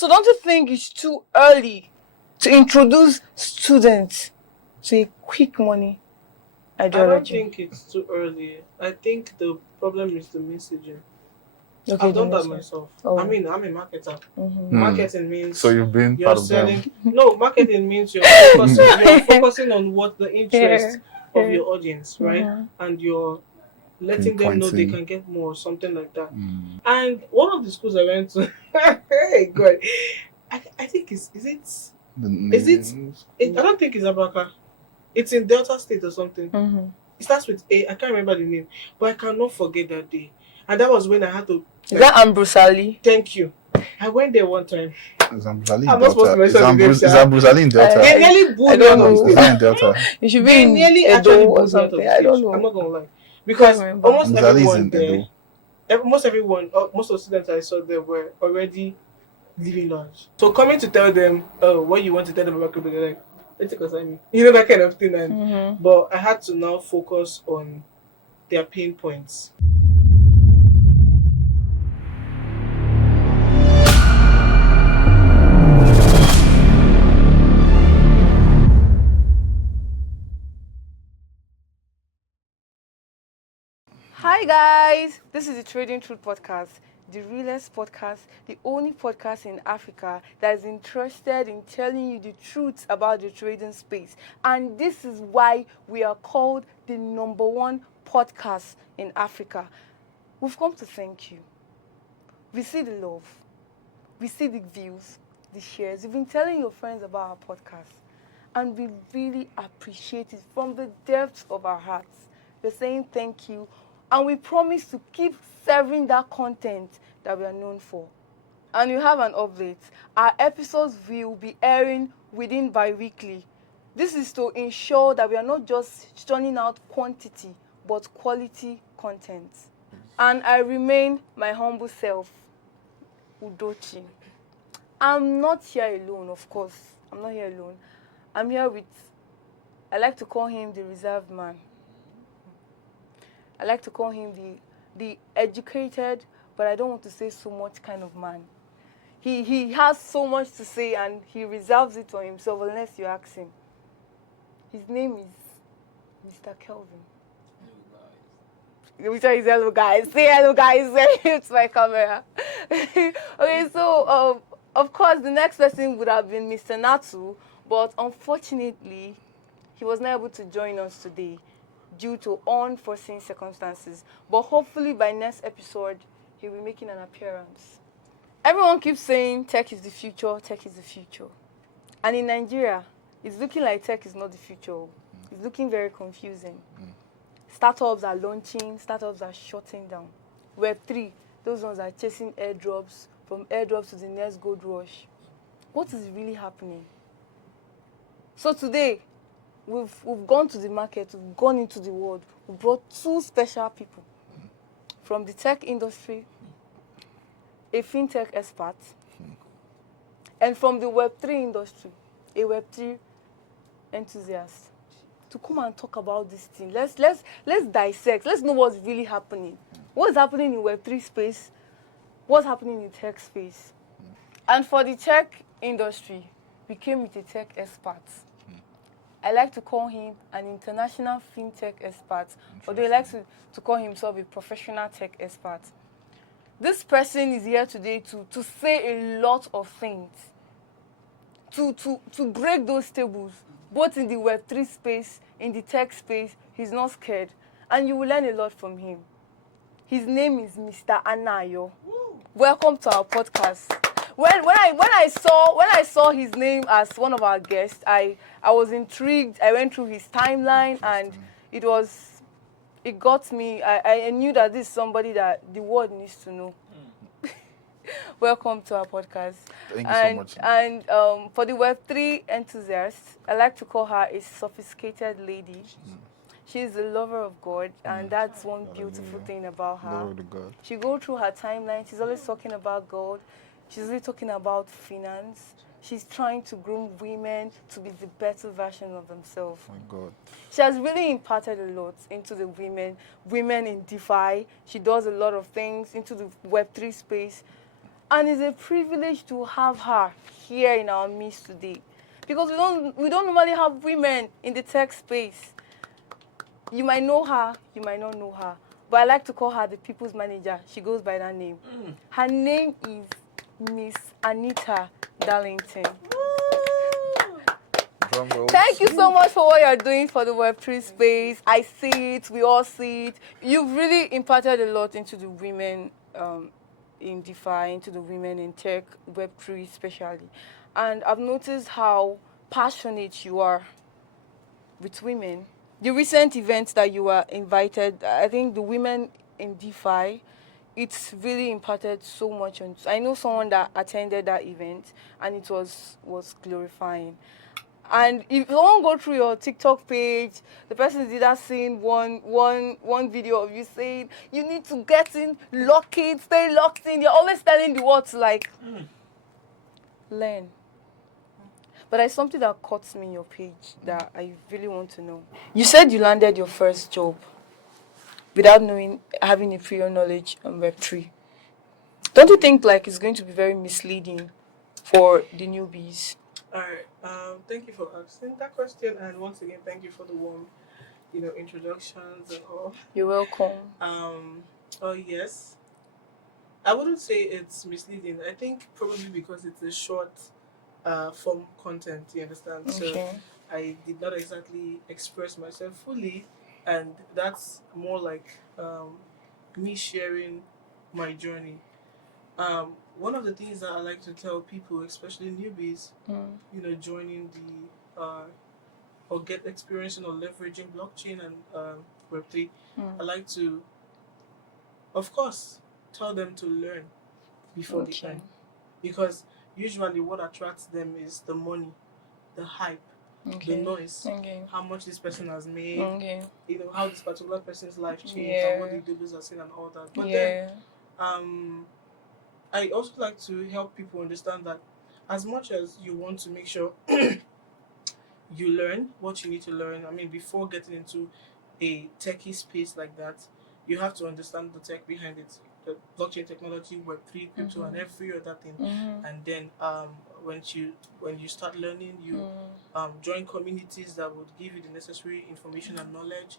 So don't you think it's too early to introduce students to a quick money I don't ideology? think it's too early. I think the problem is the messaging. Okay, I've the done that message. myself. I Oh. mean, I'm a marketer. Mm-hmm. Marketing means So you've been you're part of them. selling. No, marketing means you're focusing on what the Yeah. interest of Yeah. your audience, right? Mm-hmm. And you're letting them know they Pinpointing. can get more, something like that. Mm. And one of the schools I went to, hey God, I think The is names. it I don't think it's Abraka. It's in Delta State or something. Mm-hmm. It starts with A. I can't remember the name, but I cannot forget that day. And that was when I had to Is that like Ambrose Ali? thank you. I went there one time. Is Ambrosali in I'm not supposed Delta? to mention the name, Is sha. Ambrosali in Delta? They nearly I booed me don't out of the know. Is that stage. in Delta? You should be They in nearly Edo actually or booed me out of something. the I don't stage. I'm know. not gonna lie, Can't because remember. almost Ambrosali is everyone in there, Edo. most everyone, most of the students I saw there were already living large. So coming to tell them, oh, what you want to tell them about crypto, they're like, let's concern me, that kind of thing. And Mm-hmm. but I had to now focus on their pain points. Hi guys, this is the Trading Truth Podcast, the realest podcast, the only podcast in Africa that is interested in telling you the truth about the trading space. And this is why we are called the #1 podcast in Africa. We've come to thank you. We see the love, we see the views, the shares. You've been telling your friends about our podcast, and we really appreciate it from the depths of our hearts. We're saying thank you, and we promise to keep serving that content that we are known for. And you have an update. Our episodes will be airing within bi-weekly. This is to ensure that we are not just churning out quantity, but quality content. And I remain my humble self, Udochi. I'm not here alone, of course. I'm not here alone. I'm here with, I like to call him the reserved man. I like to call him the educated, but I don't want to say so much kind of man. He has so much to say and he reserves it for himself unless you ask him. His name is Mr. Kelvin. Which is hello guys. Say hello guys. It's my camera. Okay, so of course the next person would have been Mr. Natsu, but unfortunately he was not able to join us today due to unforeseen circumstances. But hopefully by next episode he'll be making an appearance. Everyone keeps saying tech is the future, tech is the future. And in Nigeria, it's looking like tech is not the future. It's looking very confusing. Startups are launching, startups are shutting down. Web3, those ones are chasing airdrops, from airdrops to the next gold rush. What is really happening? So today, we've gone to the market, we've gone into the world, we brought two special people from the tech industry, a fintech expert, and from the Web3 industry, a Web3 enthusiast, to come and talk about this thing. Let's dissect. Let's know what's really happening. What's happening in Web3 space? What's happening in tech space? And for the tech industry, we came with a tech expert. I like to call him an international fintech expert, although he likes to call himself a professional tech expert. This person is here today to say a lot of things, to break those tables, both in the Web3 space, in the tech space. He's not scared, and you will learn a lot from him. His name is Mr. Anayo. Welcome to our podcast. When I saw his name as one of our guests, I was intrigued. I went through his timeline, and it got me. I knew that this is somebody that the world needs to know. Welcome to our podcast. Thank you so much. And for the Web3 enthusiasts, I like to call her a sophisticated lady. She's a lover of God, and that's one beautiful thing about her. Glory to God. She goes through her timeline. She's always talking about God. She's always talking about finance. She's trying to groom women to be the better version of themselves. My God. She has really imparted a lot into the women in DeFi. She does a lot of things into the Web3 space. And it's a privilege to have her here in our midst today. Because we don't normally have women in the tech space. You might know her, you might not know her. But I like to call her the people's manager. She goes by that name. Her name is Miss Anita Darlington. Drum rolls. Thank you so much for what you're doing for the Web3 space. I see it, we all see it. You've really imparted a lot into the women in DeFi, into the women in tech, Web3 especially. And I've noticed how passionate you are with women. The recent events that you were invited, I think the women in DeFi, it's really imparted so much on. I know someone that attended that event, and it was glorifying. And if someone go through your TikTok page, the person is either seeing one video of you saying you need to get in, lock in, stay locked in. You're always telling the world to like learn. But there's something that caught me in your page that I really want to know. You said you landed your first job without having a prior knowledge on Web3. Don't you think like it's going to be very misleading for the newbies? All right. Thank you for asking that question, and once again, thank you for the warm, introductions and all. You're welcome. Oh yes. I wouldn't say it's misleading. I think probably because it's a short, form content. You understand? Okay. So I did not exactly express myself fully, and that's more like me sharing my journey. One of the things that I like to tell people, especially newbies, joining the or get experiencing or leveraging blockchain and Web3, I like to, of course, tell them to learn before the time, because usually what attracts them is the money, the hype, the noise, how much this person has made, how this particular person's life changed, and what the dealers are saying and all that. But then, I also like to help people understand that as much as you want to make sure you learn what you need to learn, before getting into a techie space like that, you have to understand the tech behind it, the blockchain technology, Web3, crypto, and every other thing. And then when you start learning, you join communities that would give you the necessary information and knowledge.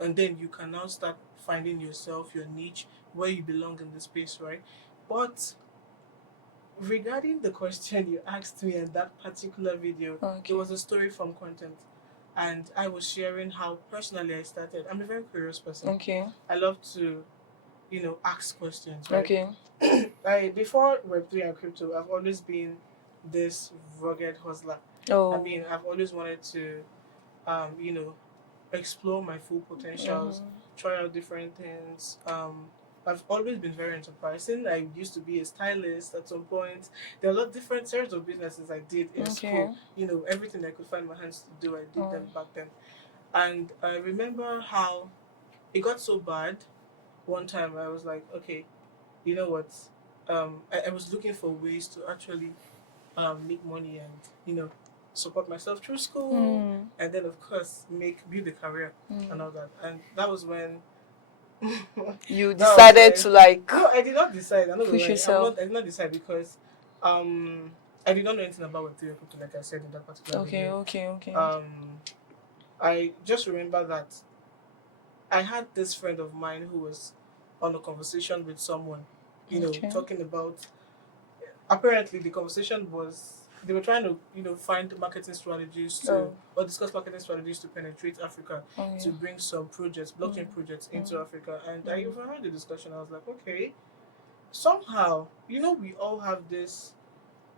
And then you can now start finding yourself, your niche, where you belong in the space, right? But regarding the question you asked me in that particular video, it was a story from content. And I was sharing how personally I started. I'm a very curious person. I love to, ask questions, right? Before Web3 and crypto, I've always been this rugged hustler. I've always wanted to, explore my full potentials, try out different things. I've always been very enterprising. I used to be a stylist at some point. There are a lot of different series of businesses I did in school. Everything I could find my hands to do, I did them back then. And I remember how it got so bad. One time I was like, okay, you know what? I was looking for ways to actually make money and, support myself through school, and then of course build a career and all that. And that was when you decided to like. No, I did not decide. Push yourself. I did not decide because I did not know anything about Web3, like I said in that particular video. Okay. I just remember that I had this friend of mine who was on a conversation with someone, talking about. Apparently, the conversation was they were trying to, find marketing strategies or discuss marketing strategies to penetrate Africa, to bring some projects, blockchain projects into Africa. And I overheard the discussion. I was like, okay, somehow, we all have this.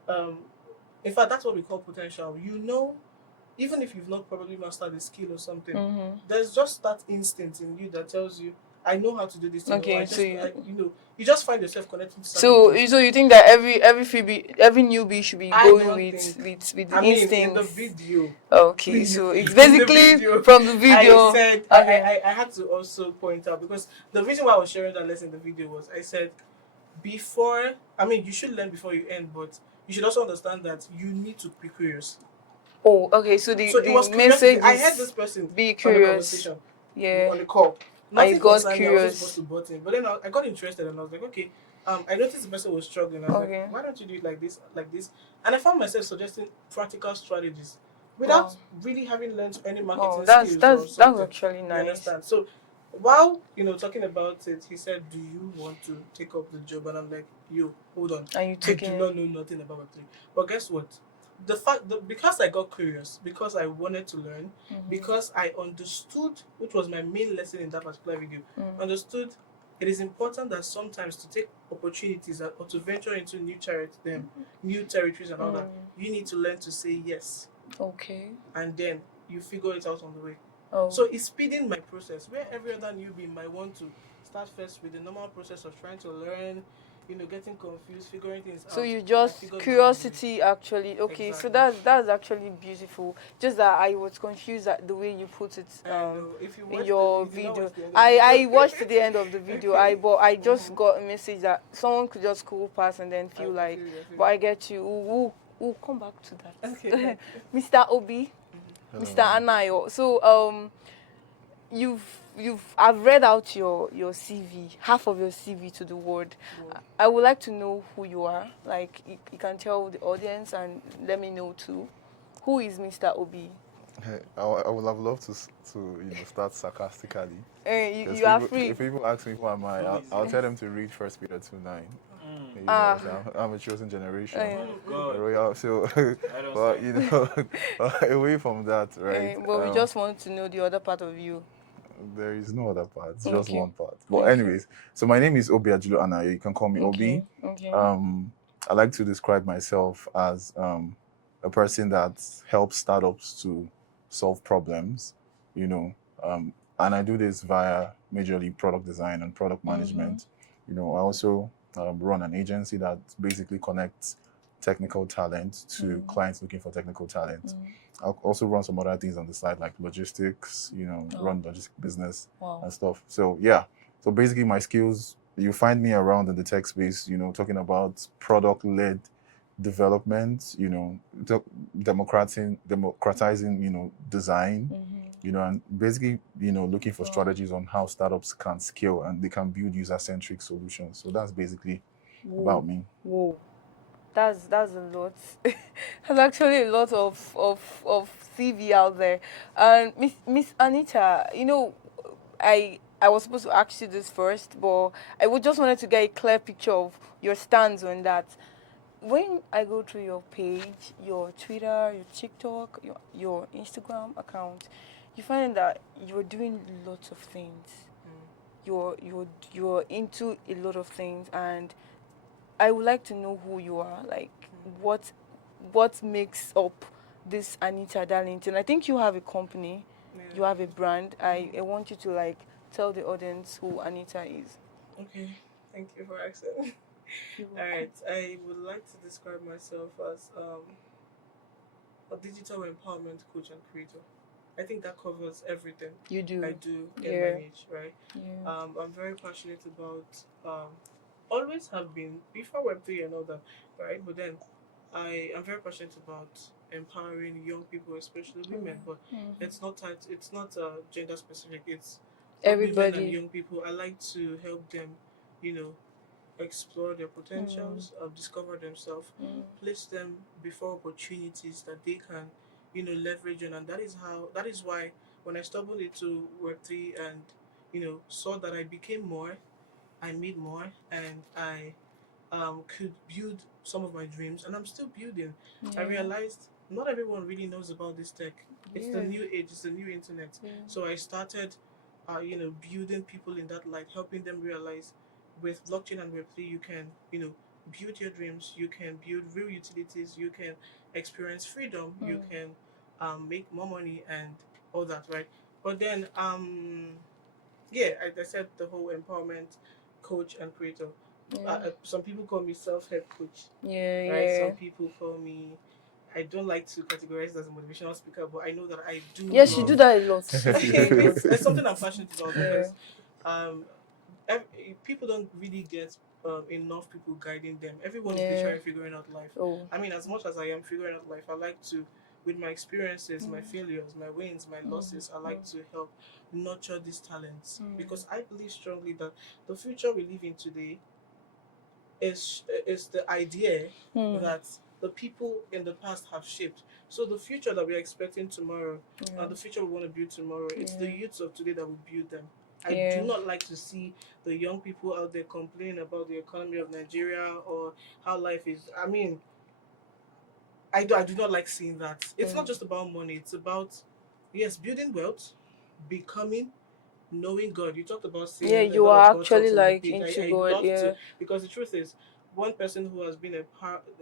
In fact, that's what we call potential. Even if you've not probably mastered a skill or something, there's just that instinct in you that tells you, I know how to do this thing. You just find yourself connecting to something. So you think that every newbie should be going with the instincts? In the video. Okay, Please. so it's basically from the video. I said I had to also point out, because the reason why I was sharing that lesson in the video was I said you should learn before you end, but you should also understand that you need to be curious. Oh, okay. So the message is, I heard this person be curious. On the call. I got I curious. was supposed to button, but then I got interested and I was like, okay, I noticed the person was struggling. I was Okay. like, why don't you do it like this, like this? And I found myself suggesting practical strategies without Wow. really having learned any Oh, marketing that's skills or that's that's something. actually You nice. understand? So while talking about it, he said, "Do you want to take up the job?" And I'm like, "Yo, hold on, And you I took do it. not know nothing about Web3." But guess what? The fact that because I got curious, because I wanted to learn, because I understood, which was my main lesson in that particular video, understood it is important that sometimes to take opportunities or to venture into new territories and all that, you need to learn to say yes. Okay. And then you figure it out on the way. Oh. So it's speeding my process. Where every other newbie might want to start first with the normal process of trying to learn, getting confused, figuring things out. So you just curiosity actually. Okay, exactly. So that's actually beautiful. Just that I was confused at the way you put it if you in your video. I I watched the end of the video. Okay. But I just got a message that someone could just scroll past and then feel like. But I get you. We'll come back to that. Okay. Mr. Obi, Mr. Anayo. So I've read out your CV, half of your CV to the world. I would like to know who you are. Like you can tell the audience and let me know too. Who is Mr. Obi? Hey, I would have loved to start sarcastically. You are free. If people ask me who am I, I'll tell them to read 1 Peter 2:9. I'm a chosen generation. Royal. So, but away from that, right? But we just want to know the other part of you. There is no other part. It's just one part. But anyways, so my name is Obi Ajulo Anayo. You can call me Obi. Okay. I like to describe myself as a person that helps startups to solve problems, and I do this via majorly product design and product management. I also run an agency that basically connects technical talent to clients looking for technical talent. I'll also run some other things on the side like logistics, run logistic business and stuff. So yeah, so basically my skills, you find me around in the tech space, talking about product-led development, democratizing, design, and basically, looking for strategies on how startups can scale and they can build user-centric solutions. So that's basically about me. Whoa. That's a lot. There's actually a lot of CV out there. And Miss Anita, I was supposed to ask you this first, but I would just wanted to get a clear picture of your stance on that. When I go through your page, your Twitter, your TikTok, your Instagram account, you find that you're doing lots of things. You're into a lot of things, and I would like to know who you are. Like, what makes up this Anita Darlington? I think you have a company, you have a brand. I want you to tell the audience who Anita is. Okay, thank you for asking. All right, I would like to describe myself as a digital empowerment coach and creator. I think that covers everything. You do. I do in my niche, right? Yeah. I'm very passionate about. Always have been before Web3 and all that, right? But then I am very passionate about empowering young people, especially women. But it's not gender specific. It's everybody, women and young people. I like to help them, explore their potentials, discover themselves, place them before opportunities that they can, leverage on. And that is why when I stumbled into Web3 and, saw that I became more, I made more, and I could build some of my dreams, and I'm still building. I realized not everyone really knows about this tech. It's the new age, it's the new internet. So I started, building people in that light, helping them realize with blockchain and Web3, you can, build your dreams, you can build real utilities, you can experience freedom, you can make more money and all that, right? But then, I said the whole empowerment coach and creator. Some people call me self-help coach. Right? Some people call me. I don't like to categorize as a motivational speaker, but I know that I do. Yes, you do that a lot. It's something I'm passionate about because people don't really get enough people guiding them. Everyone is literally figuring out life. I mean, as much as I am figuring out life, I like to, with my experiences, my failures, my wins, my losses, I like to help nurture these talents because I believe strongly that the future we live in today is the idea that the people in the past have shaped. So the future that we're expecting tomorrow, the future we want to build tomorrow, it's the youths of today that will build them. I do not like to see the young people out there complaining about the economy of Nigeria or how life is. I mean, I do not like seeing that. It's not just about money. It's about, yes, building wealth, becoming, knowing God. You talked about seeing a you lot are of God actually talks on my like page. into I God. love to, because the truth is, one person who has been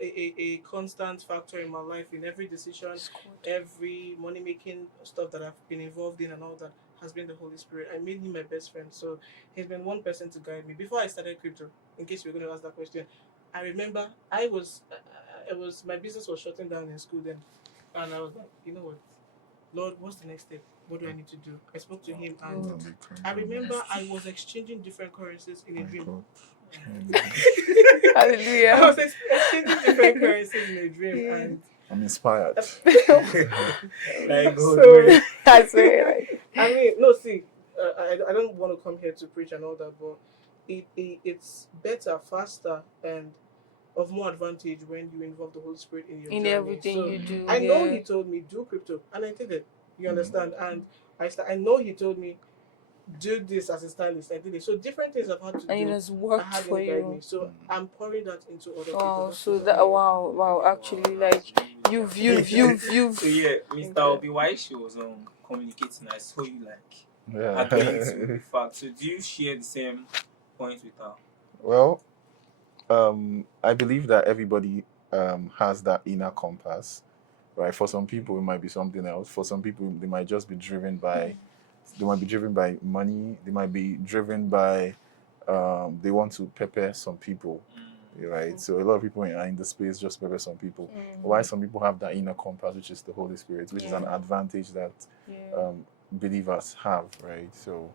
a constant factor in my life in every decision, every money making stuff that I've been involved in and all that has been the Holy Spirit. I made him my best friend. So he's been one person to guide me. Before I started crypto, in case you're going to ask that question, I remember it was my business was shutting down in school then, and I was like, you know what, Lord, what's the next step? What do I need to do? I spoke to him, and I remember I was exchanging different currencies in a dream. Hallelujah. I was exchanging different currencies in a dream, and I'm inspired. like, so that's it. I mean, no, see, I don't want to come here to preach and all that, but it's better, faster, and of more advantage when you involve the Holy Spirit in your journey. Everything So you do. I know he told me do crypto, and I did it. You understand? And I know he told me do this as a stylist. I did it. So different things I've had to do. And it has worked I had for him guide you. me. So I'm pouring that into other people. Wow. That's So just that it. wow. Actually, like you've. So yeah, Mr. Obi, while she was communicating, I saw you like agreeing to the fact. So do you share the same point with her? Well, I believe that everybody has that inner compass, right? For some people, it might be something else. For some people, they might just be driven by, they might be driven by money. They might be driven by, they want to pepper some people, right? So a lot of people are in the space just pepper some people. Why some people have that inner compass, which is the Holy Spirit, which is an advantage that believers have, right? So.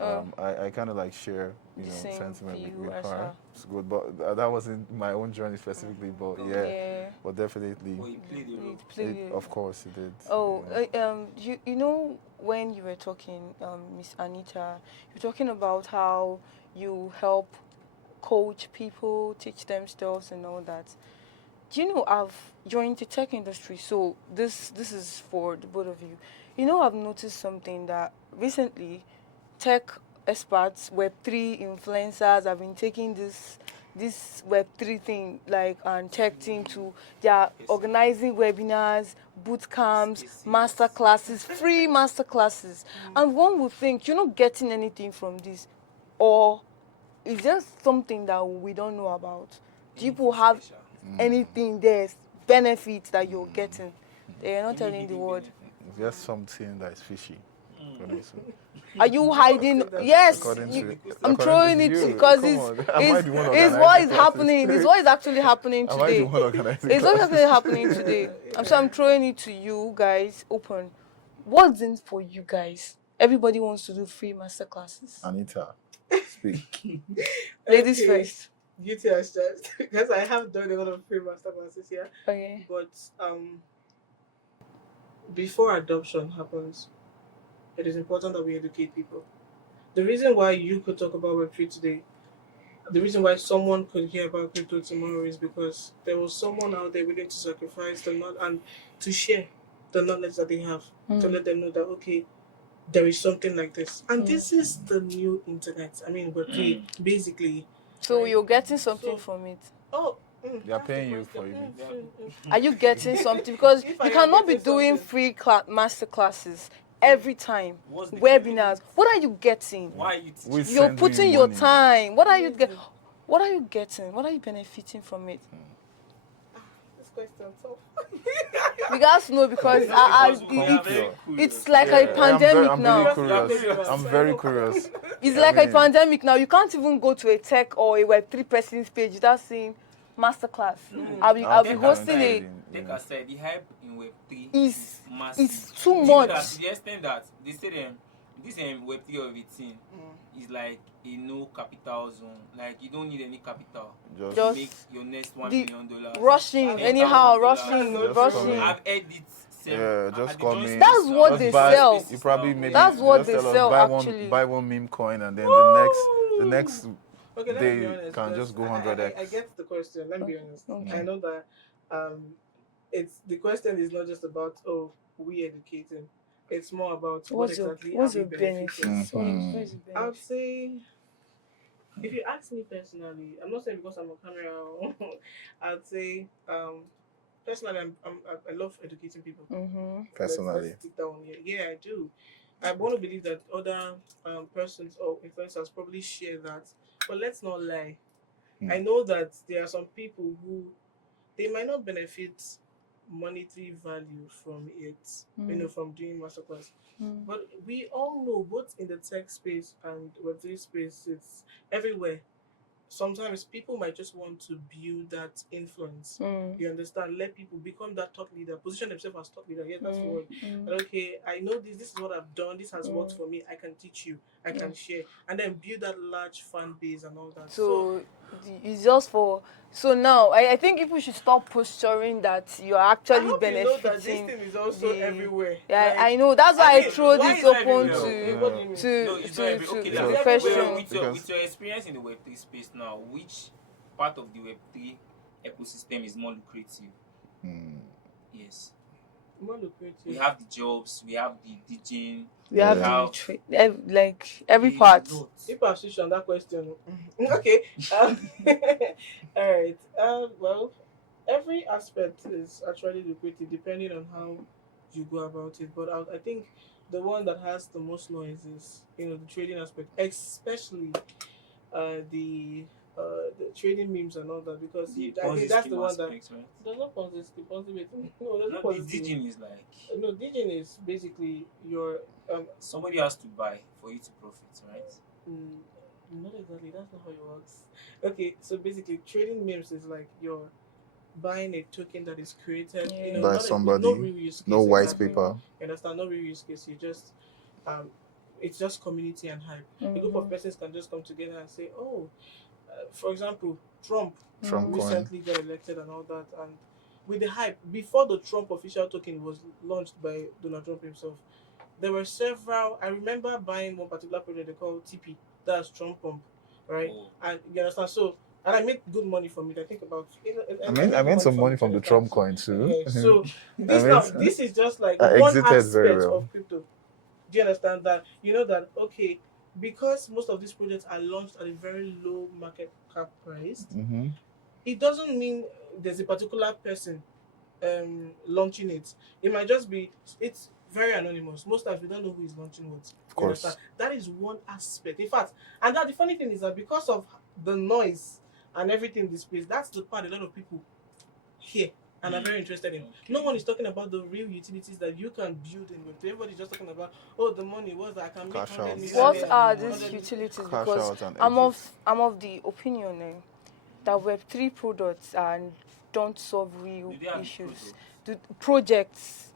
I kind of like share, sentiment with her. It's good, but that wasn't my own journey specifically. But but definitely, Well, you played a role. of course, it did. Oh, you know when you were talking, Miss Anita, you're talking about how you help coach people, teach them stuff and all that. Do you know I've joined the tech industry, so this is for the both of you. You know I've noticed something that recently tech experts, Web3 influencers have been taking this Web3 thing and tech team to, they are organizing webinars, boot camps, master classes, free master classes. And one would think you're not getting anything from this, or it's just something that we don't know about. Do people have anything there's benefits that you're getting? They're not telling the world. It's just something that is fishy. Are you hiding? Yes, I'm throwing it because it's what is happening. It's what is actually happening today. It's what is actually happening today. I'm throwing it to you guys. Open. What's in for you guys? Everybody wants to do free master classes. Anita, speak. Ladies first. Beauty as just because I have done a lot of free master classes here. Okay. But before adoption happens, it is important that we educate people. The reason why you could talk about Web3 today, the reason why someone could hear about crypto tomorrow is because there was someone out there willing to sacrifice the knowledge and to share the knowledge that they have to let them know that, okay, there is something like this. And this is the new internet. I mean, Web3, basically. So you're getting something from it? Oh, they are paying you for it. Are you getting something? Because you cannot be doing free master classes every time. Webinars. What are you getting? Why are you teaching? You're putting your time. What are you getting? What are you getting? What are you benefiting from it? This question tough. You guys know because it's like a pandemic now. I'm very curious. It's like a pandemic now. You can't even go to a tech or a Web3 person's page without seeing masterclass. I'll be hosting a. Like I said, the hype in Web3 is massive. It's too much. To the extent that they say this Web3 of 18 is like a no capital zone. Like you don't need any capital. Just make your next $1 million. Rushing anyhow, rushing. I've heard it. Just call me. That's what they sell. You probably maybe that's what they sell buy actually. Buy one meme coin and then the next Okay, let me be honest. can just go 100x. I get the question. Let me be honest. Okay. I know that it's the question is not just about we educating. It's more about what's your benefits? Mhm. I would say, if you ask me personally, I'm not saying because I'm on camera. I'd say personally, I love educating people. Personally. Let's sit down here. Yeah, I do. I want to believe that other persons or influencers probably share that, but let's not lie. I know that there are some people who they might not benefit monetary value from it, from doing masterclass. But we all know, both in the tech space and Web3 space, it's everywhere. Sometimes people might just want to build that influence. You understand? Let people become that thought leader, position themselves as thought leader. Yeah, that's the word. And okay, I know this. This is what I've done. This has worked for me. I can teach you. I can share, and then build that large fan base and all that. So it's just for. So now I think people should stop posturing that you are actually I hope benefiting. you know that this thing is also everywhere. Yeah, like, I know. That's why I throw why this is it open everywhere? to It's not every, okay, the like, question. with your experience in the Web3 space now, which part of the Web3 ecosystem is more lucrative? Yes. More lucrative. We have the jobs, we have the teaching, We have like every part. If I switch on that question, okay. All right. Well, every aspect is actually lucrative depending on how you go about it. But I think the one that has the most noise is the trading aspect, especially the trading memes and all that, because I think that's the one that aspects, right? there's no positive. No, there's no The positive. DJing is like DJing is basically your somebody has to buy for you to profit, right? Not exactly. That's not how it works. Okay, so basically, trading memes is like you're buying a token that is created, by not somebody, no real use case, no white exactly. paper. You understand? No real use case. You just it's just community and hype. A group of persons can just come together and say, oh, for example, Trump recently got elected and all that, and with the hype before the Trump official token was launched by Donald Trump himself, there were several. I remember buying one particular project they call TP, that's Trump Pump, right? And you understand? So, and I made good money from it. I think about. I made some money from the Trump coin too. Yeah. So this is just like one aspect of crypto. Do you understand that? You know that okay, because most of these projects are launched at a very low market cap price. It doesn't mean there's a particular person launching it. It might just be it's very anonymous. Most times we don't know who is launching what. Of course. That is one aspect. In fact, and that the funny thing is that because of the noise and everything in this place, that's the part a lot of people hear and are very interested in. No one is talking about the real utilities that you can build in Web3. Everybody's just talking about, oh, the money, what I can make 100 million. What are these utilities? Because I'm of the opinion that Web3 products don't solve real issues. Projects.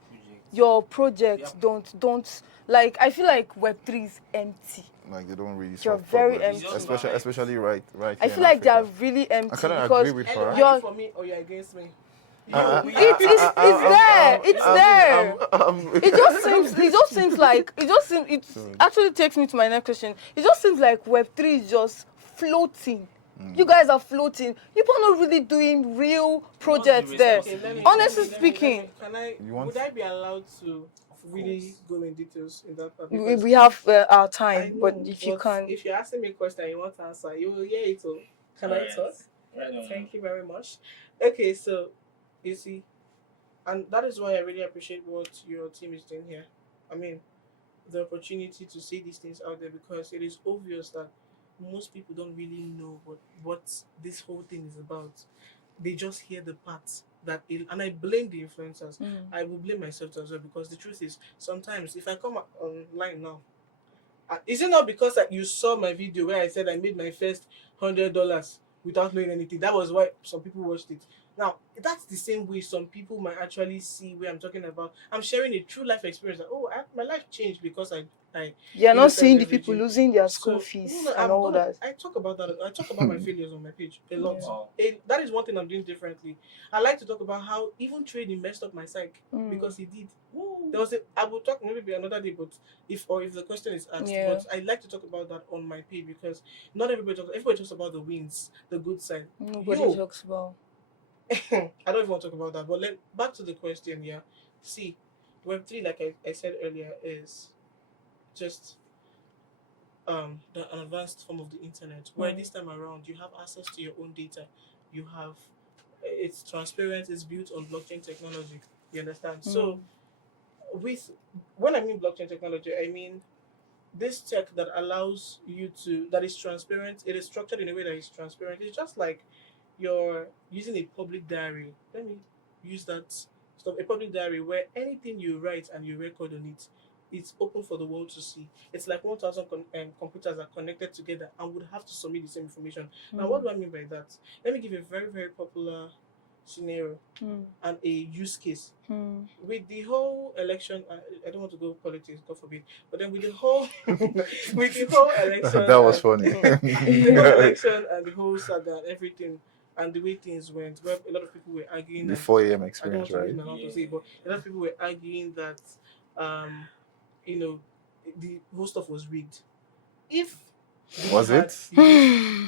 Your projects don't like. I feel like Web3 is empty. Like they don't really You're solve very problems, empty. especially right. I feel like they are really empty. I kind of because agree with her. You're for me or you're against me. It's there. It's there. It actually takes me to my next question. It just seems like Web3 is just floating. You guys are floating. People are not really doing real projects there. Okay, Honestly speaking, would I be allowed to really go in details in that part? we have our time, but if you can. If you're asking me a question and you want to answer, you will hear it all. Can I talk? Right. Thank you very much. Okay, so you see, and that is why I really appreciate what your team is doing here. I mean, the opportunity to see these things out there, because it is obvious that most people don't really know what this whole thing is about. They just hear the parts and I blame the influencers. I will blame myself as well, because the truth is sometimes if I come online now, is it not because you saw my video where I said I made my first $100 without knowing anything? That was why some people watched it. Now, that's the same way some people might actually see where I'm talking about. I'm sharing a true life experience. That, my life changed because I high. You're not Self seeing the people leveraging. losing their school So fees and all that. I talk about that. I talk about my failures on my page a lot. Yeah. That is one thing I'm doing differently. I like to talk about how even trading messed up my psyche because it did. There was I will talk maybe another day, but if the question is asked, but I like to talk about that on my page because not everybody talks about the wins, the good side. Nobody talks about. I don't even want to talk about that. But back to the question, yeah. See, Web3, like I said earlier, is just an advanced form of the internet where this time around you have access to your own data. You have it's transparent, it's built on blockchain technology. You understand? So with when I mean blockchain technology, I mean this tech that allows you to that is transparent, it is structured in a way that is transparent. It's just like you're using a public diary. Let me use that stuff. A public diary where anything you write and you record on it, it's open for the world to see. It's like 1,000 computers are connected together and would have to submit the same information. Now, what do I mean by that? Let me give you a very, very popular scenario and a use case. With the whole election, I don't want to go politics, God forbid, but then with the whole election, that was funny. The whole election and the whole saga and everything and the way things went, where a lot of people were arguing the that 4 a.m. experience, I don't right? want to use my mouth to say, but a lot of people were arguing that the whole stuff was rigged. If was it?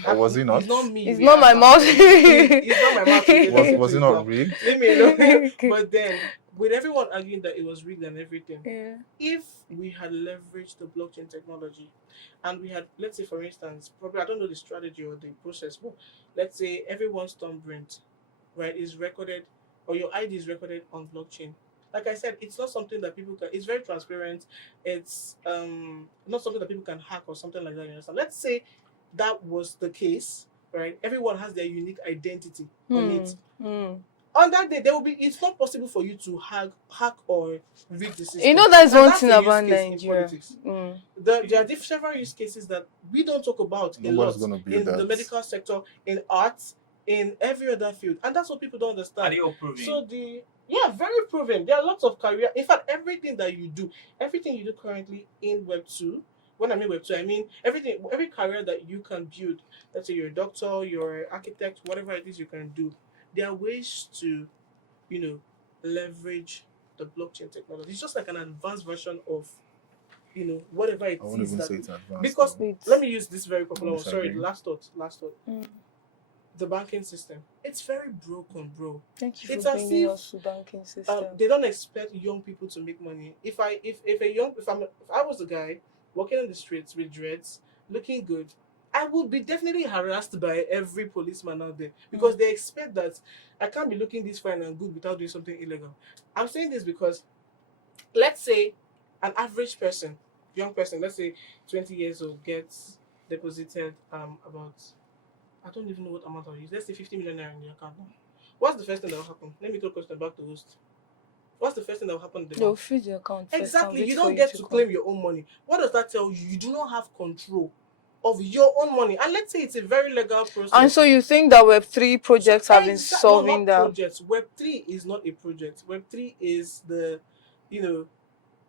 Or was it not? It's not me. It's not my mouth. It's not my mouth. Was it not rigged? Leave me alone. But then, with everyone arguing that it was rigged and everything, if we had leveraged the blockchain technology, and we had, let's say, for instance, probably I don't know the strategy or the process, but let's say everyone's thumbprint, right, is recorded, or your ID is recorded on blockchain. Like I said, it's not something that people can. It's very transparent. It's not something that people can hack or something like that. You understand? Let's say that was the case, right? Everyone has their unique identity on it. On that day, there will be. It's not possible for you to hack or rig the system. You know, that's one thing about Nigeria. There are several use cases that we don't talk about a lot in the medical sector, in arts, in every other field, and that's what people don't understand. Are they all proven? So very proven. There are lots of career. In fact, everything you do currently in Web 2. When I mean Web 2, I mean every career that you can build. Let's say you're a doctor, you're an architect, whatever it is you can do. There are ways to, leverage the blockchain technology. It's just like an advanced version of, whatever it is. I wouldn't even say it's advanced. Because let me use this very popular one. Sorry, last thought. The banking system. It's very broken, bro. Thank you for bringing us to banking system. They don't expect young people to make money. If I was a guy walking on the streets with dreads, looking good, I would be definitely harassed by every policeman out there because they expect that I can't be looking this fine and good without doing something illegal. I'm saying this because, let's say, an average person, young person, let's say 20 years old, gets deposited about, I don't even know what amount I use. Let's say 50 million naira in the account now. What's the first thing that will happen? Let me throw a question back to host. What's the first thing that will happen? They'll freeze your account. Exactly. You don't get to claim your own money. What does that tell you? You do not have control of your own money. And let's say it's a very legal process. And so you think that Web3 projects have been solving that? Projects. Web3 is not a project. Web3 is the,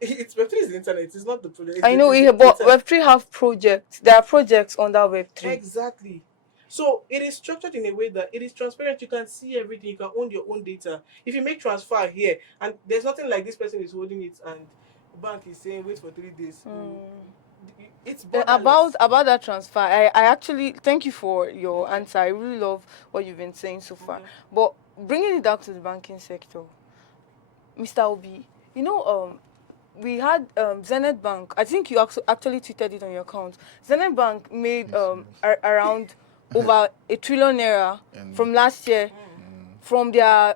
it's Web3 is the internet. It's not the project. I know, but Web3 have projects. There are projects under Web3. Exactly. So it is structured in a way that it is transparent. You can see everything. You can own your own data. If you make transfer here, and there's nothing like this person is holding it, and the bank is saying wait for 3 days. It's about that transfer. I actually thank you for your answer. I really love what you've been saying so far. But bringing it back to the banking sector, Mr. Obi, we had Zenith Bank. I think you actually tweeted it on your account. Zenith Bank made around over 1 trillion naira from last year from their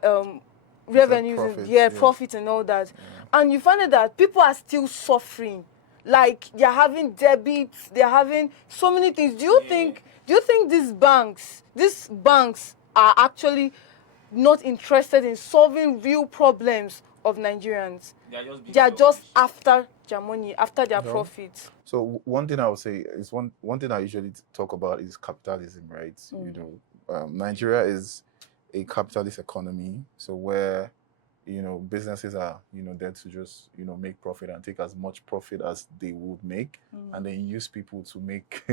revenues, profit and all that. And you find that people are still suffering. Like they're having debits, they're having so many things. Do you think these banks are actually not interested in solving real problems of Nigerians? They are just after their money, after their profits. So one thing I would say is one thing I usually talk about is capitalism, right? Nigeria is a capitalist economy, so where businesses are, there to just, make profit and take as much profit as they would make, and then use people to make,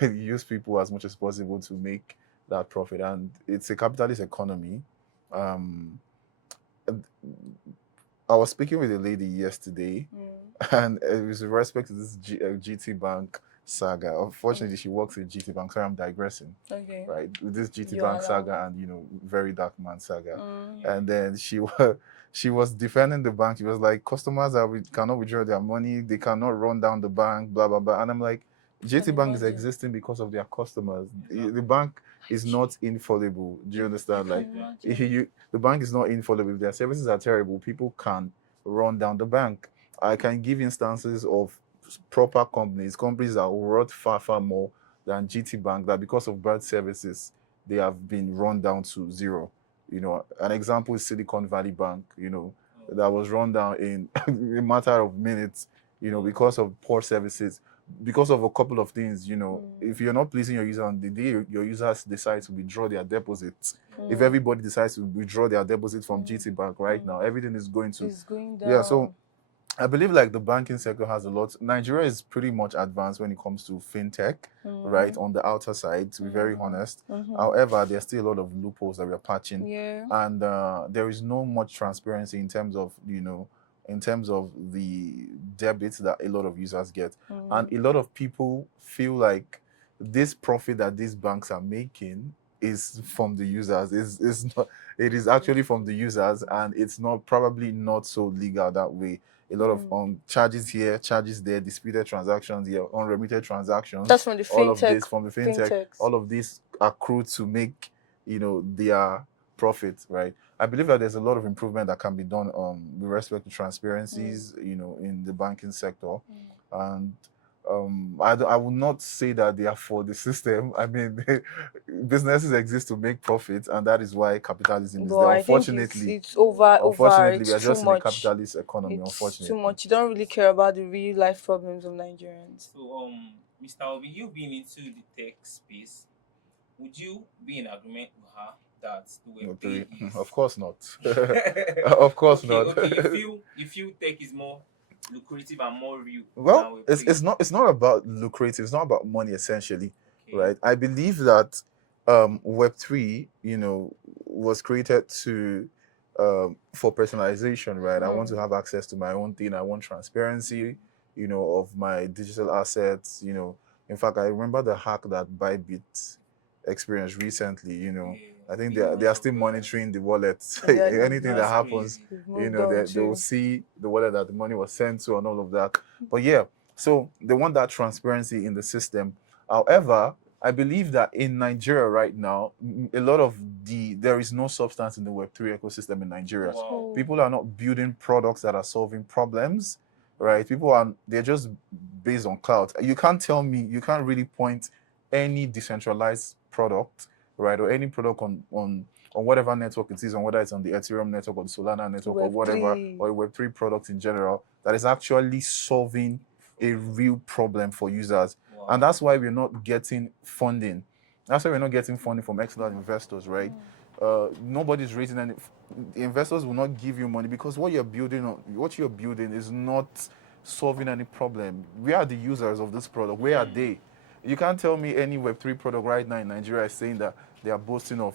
use people as much as possible to make that profit. And it's a capitalist economy. Um, I was speaking with a lady yesterday, and it was with respect to this GT Bank saga. Unfortunately, she works in GT Bank. Sorry, I'm digressing. Okay. Right, with this GT You Bank are saga and very dark man saga, and then she was defending the bank. She was like, customers cannot withdraw their money. They cannot run down the bank. Blah blah blah. And I'm like, GT Bank is existing because of their customers. The bank is not infallible. Do you understand? Like, the bank is not infallible. If their services are terrible, people can run down the bank. I can give instances of proper companies that worth far, far more than GT Bank, that because of bad services, they have been run down to zero. An example is Silicon Valley Bank, that was run down in a matter of minutes, because of poor services, because of a couple of things. If you're not pleasing your user on the day your users decide to withdraw their deposits, if everybody decides to withdraw their deposits from GT Bank right now, everything is going to going down. yeah. So I believe like the banking sector has a lot. Nigeria is pretty much advanced when it comes to fintech, right? On the outer side, to be very honest. However, there's still a lot of loopholes that we're patching, and there is no much transparency in terms of the debits that a lot of users get, and a lot of people feel like this profit that these banks are making is from the users. Is not. It is actually from the users, and it's probably not so legal that way. A lot of charges here, charges there, disputed transactions here, unremitted transactions. That's from the fintech. All of this from the fintech. Fintechs. All of these accrue to make their profit, right? I believe that there's a lot of improvement that can be done with respect to transparencies, in the banking sector, and I would not say that they are for the system. I mean, businesses exist to make profits, and that is why capitalism is there. Unfortunately, it's over. Unfortunately, It's we are just too in a much. capitalist economy. It's Unfortunately, too much. You don't really care about the real life problems of Nigerians. So, Mr. Obi, you being into the tech space, would you be in agreement with her that the Web3 is... Of course not. Of course not. Okay. You feel tech is more lucrative and more real? Well, it's not about lucrative. It's not about money essentially, right? I believe that Web3, was created to for personalization, right? I want to have access to my own thing. I want transparency, of my digital assets. In fact, I remember the hack that Bybit experienced recently. I think they are still monitoring the wallets. Anything that happens, they will see the wallet that the money was sent to and all of that. But yeah, so they want that transparency in the system. However, I believe that in Nigeria right now, a lot of there is no substance in the Web3 ecosystem in Nigeria. Wow. People are not building products that are solving problems, right? They're just based on cloud. You can't really point any decentralized product, right, or any product on whatever network it is, on whether it's on the Ethereum network or the Solana network or whatever, or a Web3 product in general, that is actually solving a real problem for users. Wow. And that's why we're not getting funding. That's why we're not getting funding from external investors, right? Nobody's raising any. The investors will not give you money because what you're building is not solving any problem. We are the users of this product. Where are they? You can't tell me any Web3 product right now in Nigeria is saying that they are boasting of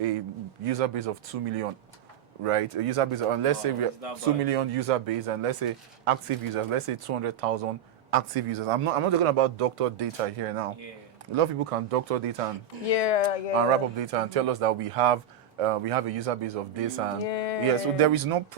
a user base of 2 million, right? A user base, and let's say we have 2 million user base, and let's say active users, let's say 200,000 active users. I'm not talking about doctor data here now. Yeah. A lot of people can doctor data and wrap up data and tell us that we have a user base of this, and so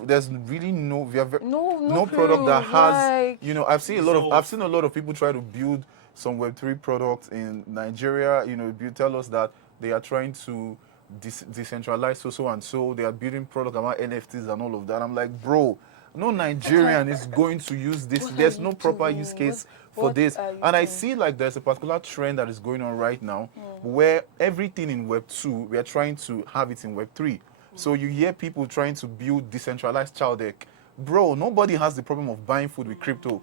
there's really no product that has, I've seen a lot of people try to build some Web3 products in Nigeria. You tell us that they are trying to decentralize so and so. They are building products about NFTs and all of that. I'm like, bro, no Nigerian is going to use this. There's no proper use case for this. And I see like there's a particular trend that is going on right now where everything in Web 2, we are trying to have it in Web 3. So you hear people trying to build decentralized child deck. Bro, nobody has the problem of buying food with crypto.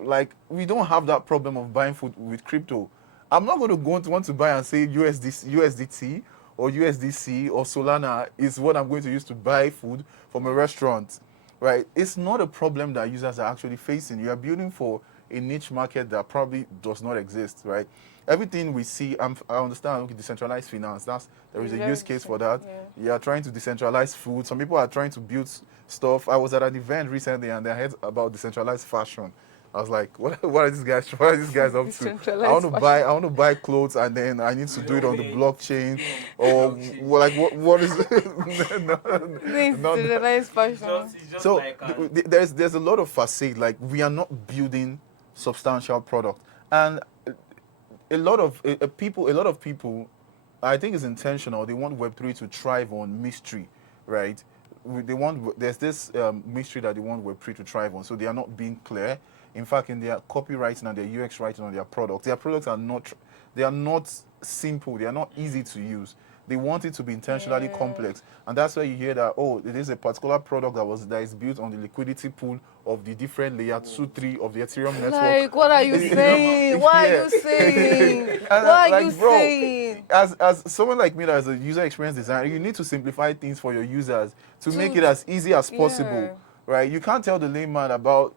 Like, we don't have that problem of buying food with crypto. I'm not going to want to buy and say USDT or USDC or Solana is what I'm going to use to buy food from a restaurant, right? It's not a problem that users are actually facing. You are building for a niche market that probably does not exist, right? Everything we see, I understand, okay, decentralized finance, there is a use case for that. Yeah. You are trying to decentralize food. Some people are trying to build stuff. I was at an event recently and I heard about decentralized fashion. I was like, what are these guys? What are these guys up to? I want to buy clothes and then I need to do it on the blockchain, or like what is decentralized fashion. So like there's a lot of facade. Like we are not building substantial product, and a lot of people, I think it's intentional. They want Web3 to thrive on mystery, right? There's this mystery that they want Web3 to thrive on, so they are not being clear. In fact, in their copywriting and their UX writing on their products are not simple. They are not easy to use. They want it to be intentionally complex, and that's why you hear that, oh, it is a particular product that is built on the liquidity pool of the different layer 2, 3 of the Ethereum network. Like, what are you saying? What are you saying? What are you saying? As someone like me that is a user experience designer, you need to simplify things for your users to make it as easy as possible. Right, you can't tell the layman about,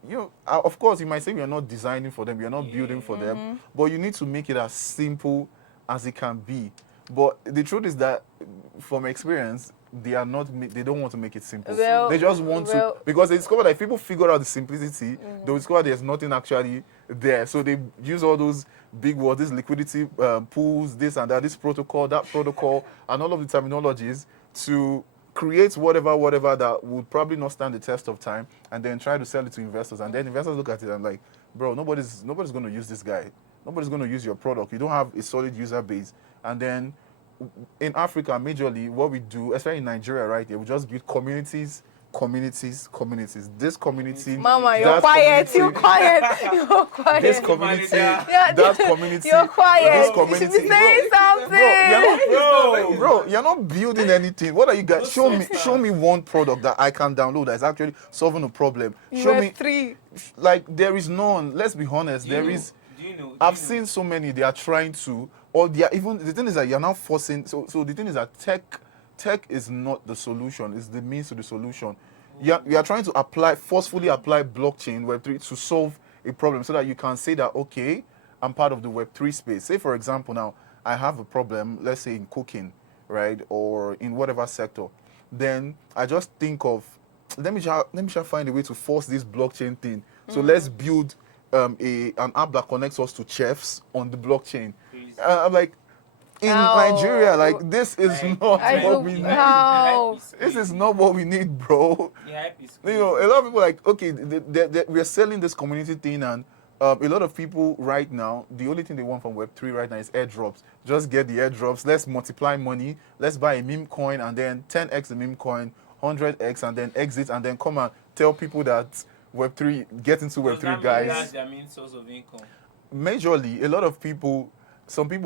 of course, you might say we are not designing for them, we are not building for them, but you need to make it as simple as it can be. But the truth is that, from experience, they don't want to make it simple. They just want to, because they discover that if people figure out the simplicity, they'll discover there's nothing actually there. So they use all those big words, these liquidity pools, this and that, this protocol, that protocol, and all of the terminologies to create whatever that would probably not stand the test of time, and then try to sell it to investors. And then investors look at it and like, bro, nobody's going to use this guy. Nobody's going to use your product. You don't have a solid user base. And then in Africa, majorly, what we do, especially in Nigeria, right here, we just build communities. This community, Mama, you're quiet. You're quiet. You're quiet. This community, that community. You're quiet. This community. You should be saying something. Bro, you're not building anything. What are you guys? Show me one product that I can download that's actually solving a problem. Show me 3. Like, there is none. Let's be honest. I've seen so many. They are trying to, or they are even. The thing is that you're now forcing. So the thing is that tech is not the solution. It's the means to the solution. You are trying to forcefully apply blockchain Web3 to solve a problem, so that you can say that, okay, I'm part of the Web3 space. Say, for example, now I have a problem, let's say in cooking, right, or in whatever sector. Then I just think of, let me try find a way to force this blockchain thing. So let's build an app that connects us to chefs on the blockchain. I'm like, in Nigeria, like, this is not what we need. This is not what we need, bro. A lot of people like, okay, we are selling this community thing, and a lot of people right now, the only thing they want from Web3 right now is airdrops. Just get the airdrops. Let's multiply money. Let's buy a meme coin and then 10x the meme coin, 100x, and then exit, and then come and tell people that Web3, get into Web3, guys. That's their main source of income. Majorly,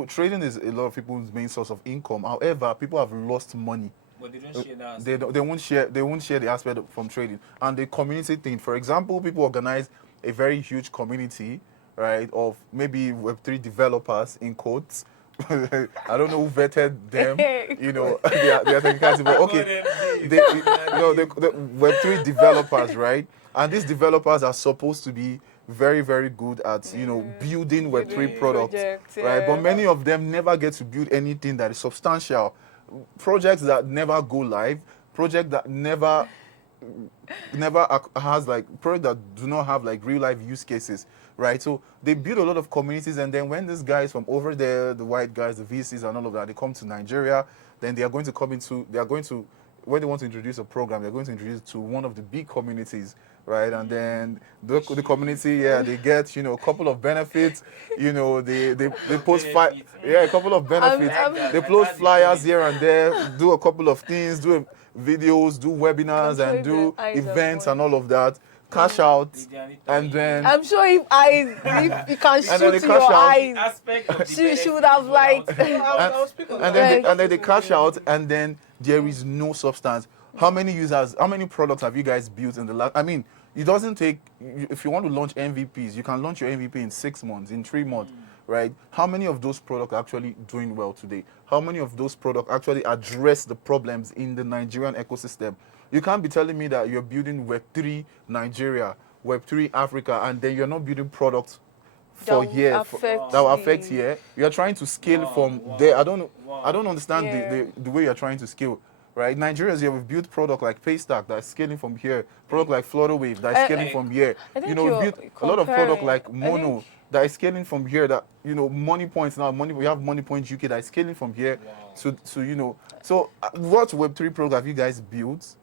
trading is a lot of people's main source of income. However, people have lost money. But they don't share that. They won't share the aspect from trading. And the community thing, for example, people organize a very huge community, right, of maybe Web3 developers, in quotes. I don't know who vetted them, their technicality, but okay, the Web3 developers, right? And these developers are supposed to be very, very good at, building Web3 products, right? But many of them never get to build anything that is substantial. Projects that never go live, projects that never has projects that do not have real life use cases, right? So they build a lot of communities, and then when these guys from over there, the white guys, the VCs and all of that, they come to Nigeria, then when they want to introduce a program, they're going to introduce it to one of the big communities, right? And then the community, they get, a couple of benefits, they post a couple of benefits. They post flyers here and there, do a couple of things, do videos, do webinars, and do events and all of that. Cash out, and then I'm sure if you can shoot to your eyes, she should have and then they cash out, and then there is no substance. How many products have you guys built in the last? I mean, it doesn't take. If you want to launch MVPs, you can launch your MVP in 6 months, in 3 months. right? How many of those products are actually doing well today? How many of those products actually address the problems in the Nigerian ecosystem? You can't be telling me that you're building Web3 Nigeria, Web3 Africa, and then you're not building products That for would here affect that will affect the here. You are trying to scale Wow, from wow, there. I wow. don't understand yeah. the way you're trying to scale. Right, Nigerians here we've built product like Paystack that's scaling from here, product like Flutterwave that's I, scaling Like, from here. I You think know, we've you're built a lot of product comparing. like I think Mono that is scaling from here. That Money Points now. We have Money Points UK that is scaling from here wow. to. So what Web3 product have you guys built?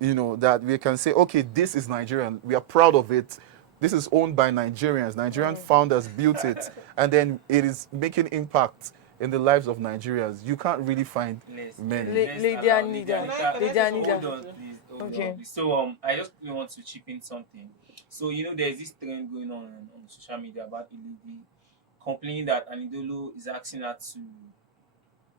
That we can say, okay, this is Nigerian. We are proud of it. This is owned by Nigerians. Nigerian founders built it, and then it is making impact in the lives of Nigerians. You can't really find many. Let's Lady allow Anita. Can I Lady say Anita. Hold something on, too? please. Hold on, Okay. please. So I just really want to chip in something. So there's this trend going on social media about a lady complaining that Anidolo is asking her to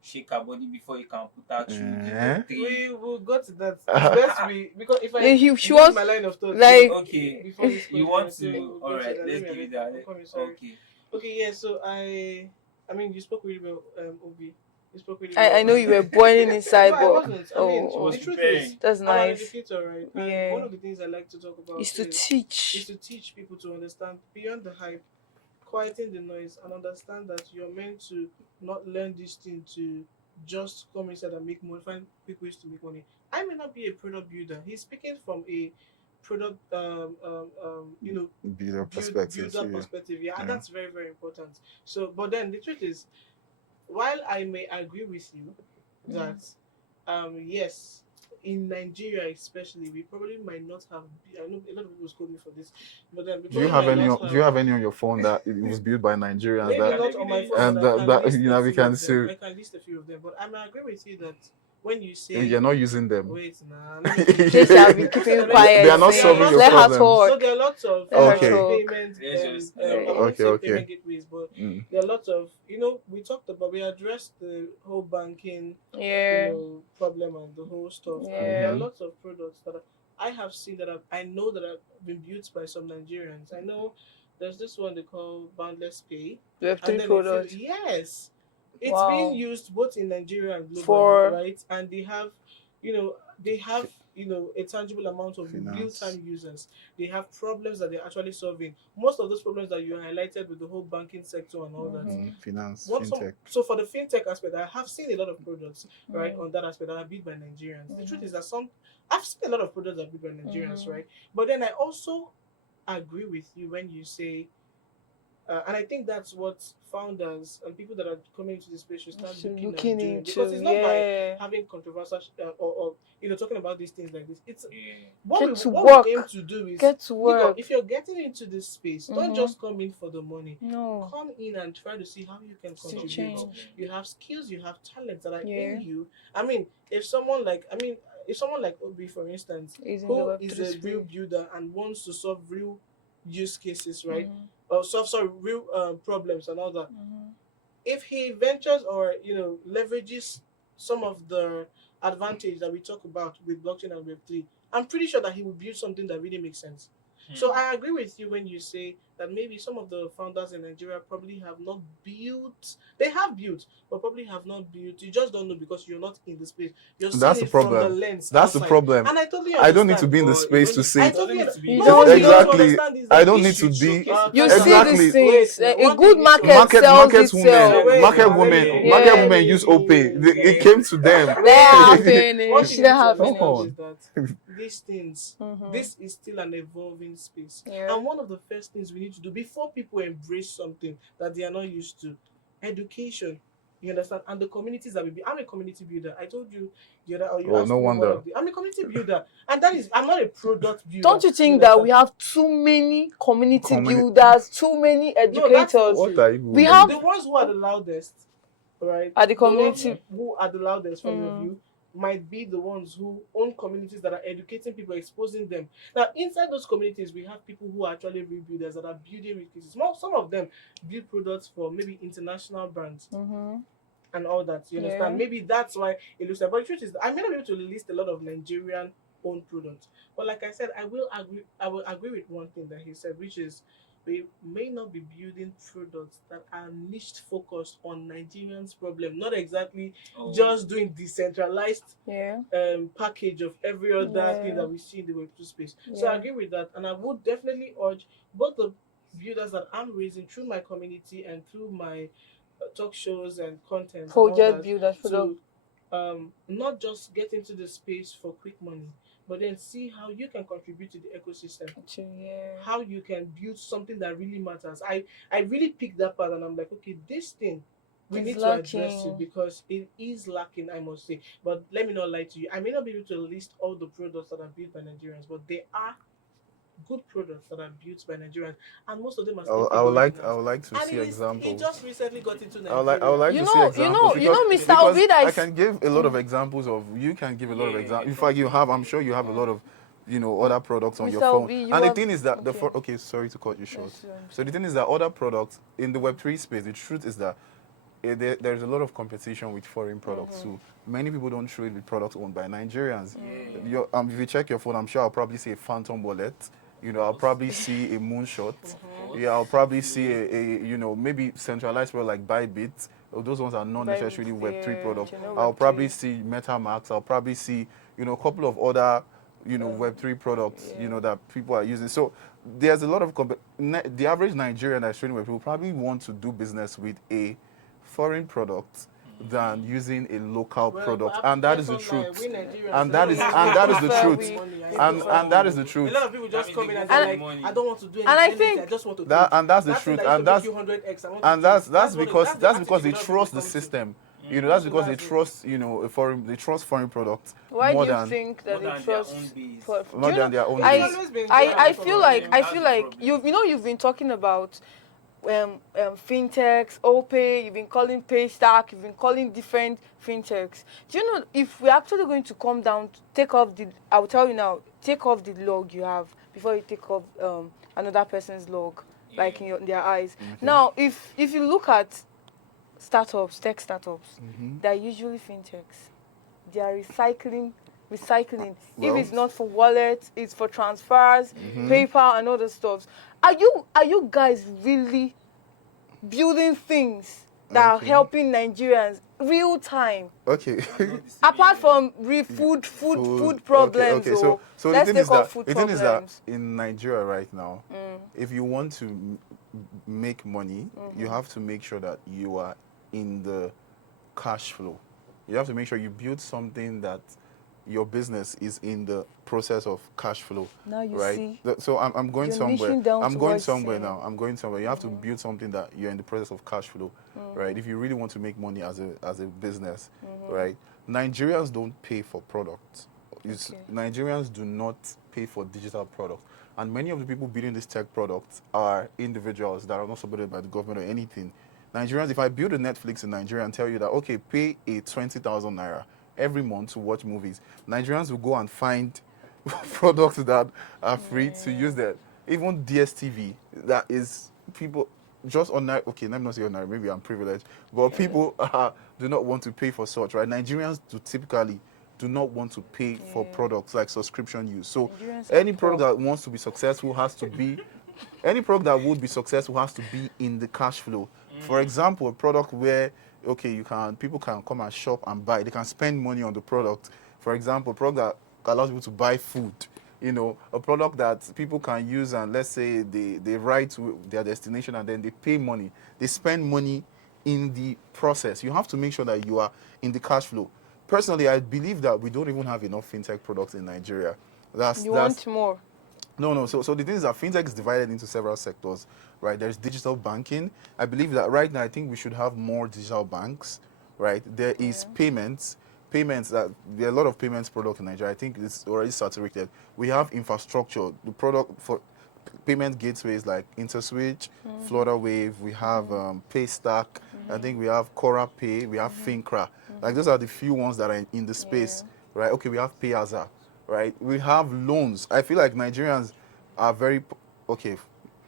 shake her body before you can put her through the Eh? three. We will go to that. It's best we because if I She use was my line of thought like, Okay, before this you question, want so to? we'll All go to right, that. let's Let me give it arrange that. my comment. Sorry. Okay. Okay, yeah. So I mean, you spoke really well, Obi. You spoke really I well. know you were boiling inside, No, I but wasn't. I mean, She was the truth preparing. is, that's I'm an nice. educator, right? And Yeah. one of the things I like to talk about Is to is teach. to teach people to understand beyond the hype, quieting the noise, and understand that you're meant to not learn this thing to just come inside and make money, find quick ways to make money. I may not be a product builder. He's speaking from a product, Builder perspective. builder Yeah. perspective. Yeah, and Yeah. that's very, very important. So, but then the truth is, while I may agree with you that yes, in Nigeria especially, we probably might not have. I know a lot of people scold me for this, but then we Do you probably have might any? not Do you have. have any on your phone that it was built by Nigerians? Maybe That not on my phone, and but I can that list a we few can of them. see. I can list a few of them. But I may agree with you that when you say You're not using them. wait, nah, let me finish. They shall be Most of keeping them, quiet. They are not Saying, solving your let her problems. so talk. there are lots of Let her Okay. talk. payment. Let's just I won't Okay, say okay. payment gateways, but Mm. there are lots of we talked about we addressed the whole banking Yeah. problem and the whole stuff. And there are Yeah. lots of products that I have seen I know that have been built by some Nigerians. I know there's this one they call Boundless Pay, We have and 3 then products. yes, it's being Wow. used both in Nigeria and globally, For right? And they have a tangible amount of Finance. real-time users. They have problems that they're actually solving. Most of those problems that you highlighted with the whole banking sector and all that. Finance, Some, fintech. so for the fintech aspect, I have seen a lot of products right on that aspect that are built by Nigerians. The truth is that I've seen a lot of products that are built by Nigerians, right? But then I also agree with you when you say, and I think that's what founders and people that are coming into this space should start So looking at looking doing, because into, it's not by yeah. having controversial or talking about these things like this. It's Yeah. what we aim to do is Get to work. if you're getting into this space, don't just come in for the money. No. Come in and try to see how you can To contribute. change. You have skills, you have talents that are Yeah. in you. I mean, if someone like Obi, for instance, Is in who the is Web3 a real space. builder and wants to solve real use cases, right? Or solve real problems and all that. If he ventures or leverages some of the advantage that we talk about with blockchain and Web3, I'm pretty sure that he will build something that really makes sense. So I agree with you when you say that maybe some of the founders in Nigeria probably have not built. They have built, but probably have not built. You just don't know because you're not in the space. You're seeing That's the it from the problem. lens That's the outside. problem. And I totally I don't need to understand. be in the But space you to don't see. I need- totally you don't need to be You no, don't what need you don't exactly. understand is I that don't this need to should be. showcase You itself. see Exactly. these things. Wait, A one good thing you need to market sells itself. Market Wait, women, wait, market Yeah. women use OPay. It came to them. Let her One finish. thing you Let need to her understand finish. is that these things, this is still an evolving space. Yeah. And one of the first things we need to do before people embrace something that they are not used to, education. You understand? And the communities that we be. I'm a community builder. I told you the other. Or you Oh, asked no me one wonder. of the. I'm a community builder, and that is. I'm not a product builder. Don't you think that we have too many community builders, too many No, that's not educators? What true. are you? We have The ones who are the loudest, right? at the The ones community. who are the loudest from your view might be the ones who own communities that are educating people, exposing them. Now, inside those communities, we have people who are actually rebuilders that are building resources. Some of them build products for maybe international brands and all that. You understand? Yeah. Maybe that's why it looks like. But the truth is, I may not be able to list a lot of Nigerian owned products. But like I said, I will agree with one thing that he said, which is we may not be building products that are niche focused on Nigerians' problem, not exactly just doing decentralized Yeah. package of every other thing Yeah. that we see in the Web2 space. So I Yeah. agree with that, and I would definitely urge both the builders that I'm raising through my community and through my talk shows and content and all Project that builders, product. to not just get into the space for quick money, but then see how you can contribute to the ecosystem, Yeah. how you can build something that really matters. I really picked that part and I'm like, okay, this thing we It's need to address it lacking. because it is lacking, I must say. But let me not lie to you. I may not be able to list all the products that are built by Nigerians, but there are good products that are built by Nigerians, and most of them are I, would- safety I would like originals. to And see it examples. just recently got into I would Nigeria. like You to see know, examples Mr. because Ovida I is can give a lot of examples of you can give a lot of Yeah, examples. In from fact, you have. I'm Fintech. sure you have a lot of, other products on your Mr. phone. Obi, you And the have thing is that okay. okay, sorry to cut you short. Yes, So the thing is that other products in the Web3 space, the truth is that there's a lot of competition with foreign products too. Many people don't trade with products owned by Nigerians. If you check your phone, I'm sure I'll probably see a Phantom wallet. I'll probably see a Moonshot. Yeah, I'll probably see maybe centralized product like Bybit. Those ones are not necessarily Web3 products. I'll probably see MetaMask. I'll probably see, a couple of other, Web3 products, that people are using. So there's a lot of, the average Nigerian that's trading with will probably want to do business with a foreign product than using a local product, and that is the truth. And that is the truth. And that is the truth. A lot of people just come in and they're they're like, money. I don't want to do anything. And I think I just want to do That it. and that's the That thing truth. that And that's used to make you 100x, I want and to do it. that's what because the that's because they attitude a lot of trust people the come to. system. That's because they trust they trust foreign products Why more do you than think that More they than their trust own base. more than their own I, It's base. always been I, there I for feel some like time. I That's feel the like problem. you've been talking about fintechs, OPay, you've been calling Paystack, you've been calling different fintechs. Do you know if we're actually going to come down to take off I'll tell you now, take off the log you have before you take off another person's log, like in their eyes. Okay. Now, if you look at tech startups, they're usually fintechs. They are recycling. If Well, it's not for wallets, it's for transfers, PayPal, and other stuff. Are you guys really building things that are Okay. helping Nigerians real time? okay. Apart from food problems, Okay. So the let's thing take is off that food the thing is that problems. in Nigeria right now, if you want to make money, you have to make sure that you are in the cash flow. You have to make sure you build something that your business is in the process of cash flow. Now you right? see, So I'm going you're somewhere. niching down I'm going towards, somewhere now. I'm going somewhere. You have to build something that you're in the process of cash flow, right? If you really want to make money as a business, right? Nigerians don't pay for products. Nigerians do not pay for digital products. And many of the people building these tech products are individuals that are not supported by the government or anything. Nigerians, if I build a Netflix in Nigeria and tell you that, okay, pay a 20,000 naira every month to watch movies, Nigerians will go and find products that are free to use that. Even DSTV, that is people just ordinary. Okay, let me not say ordinary. Maybe I'm privileged, but people do not want to pay for such. Right? Nigerians typically do not want to pay for products like subscription use. So Nigerians any are product poor. that wants to be successful has to be any product that would be successful has to be in the cash flow. For example, a product where people can come and shop and buy. They can spend money on the product. For example, a product that allows people to buy food. A product that people can use and let's say they ride to their destination and then they pay money. They spend money in the process. You have to make sure that you are in the cash flow. Personally, I believe that we don't even have enough fintech products in Nigeria. You want more? No. So the thing is that fintech is divided into several sectors, right? There's digital banking. I believe that right now, I think we should have more digital banks, right? There is payments. That there are a lot of payments products in Nigeria. I think it's already saturated. We have infrastructure. The product for payment gateways like InterSwitch, Florida Wave. We have Paystack. I think we have Cora Pay. We have Fincra. Like those are the few ones that are in the space, right? Okay, we have Payaza, right? We have loans. I feel like Nigerians are okay.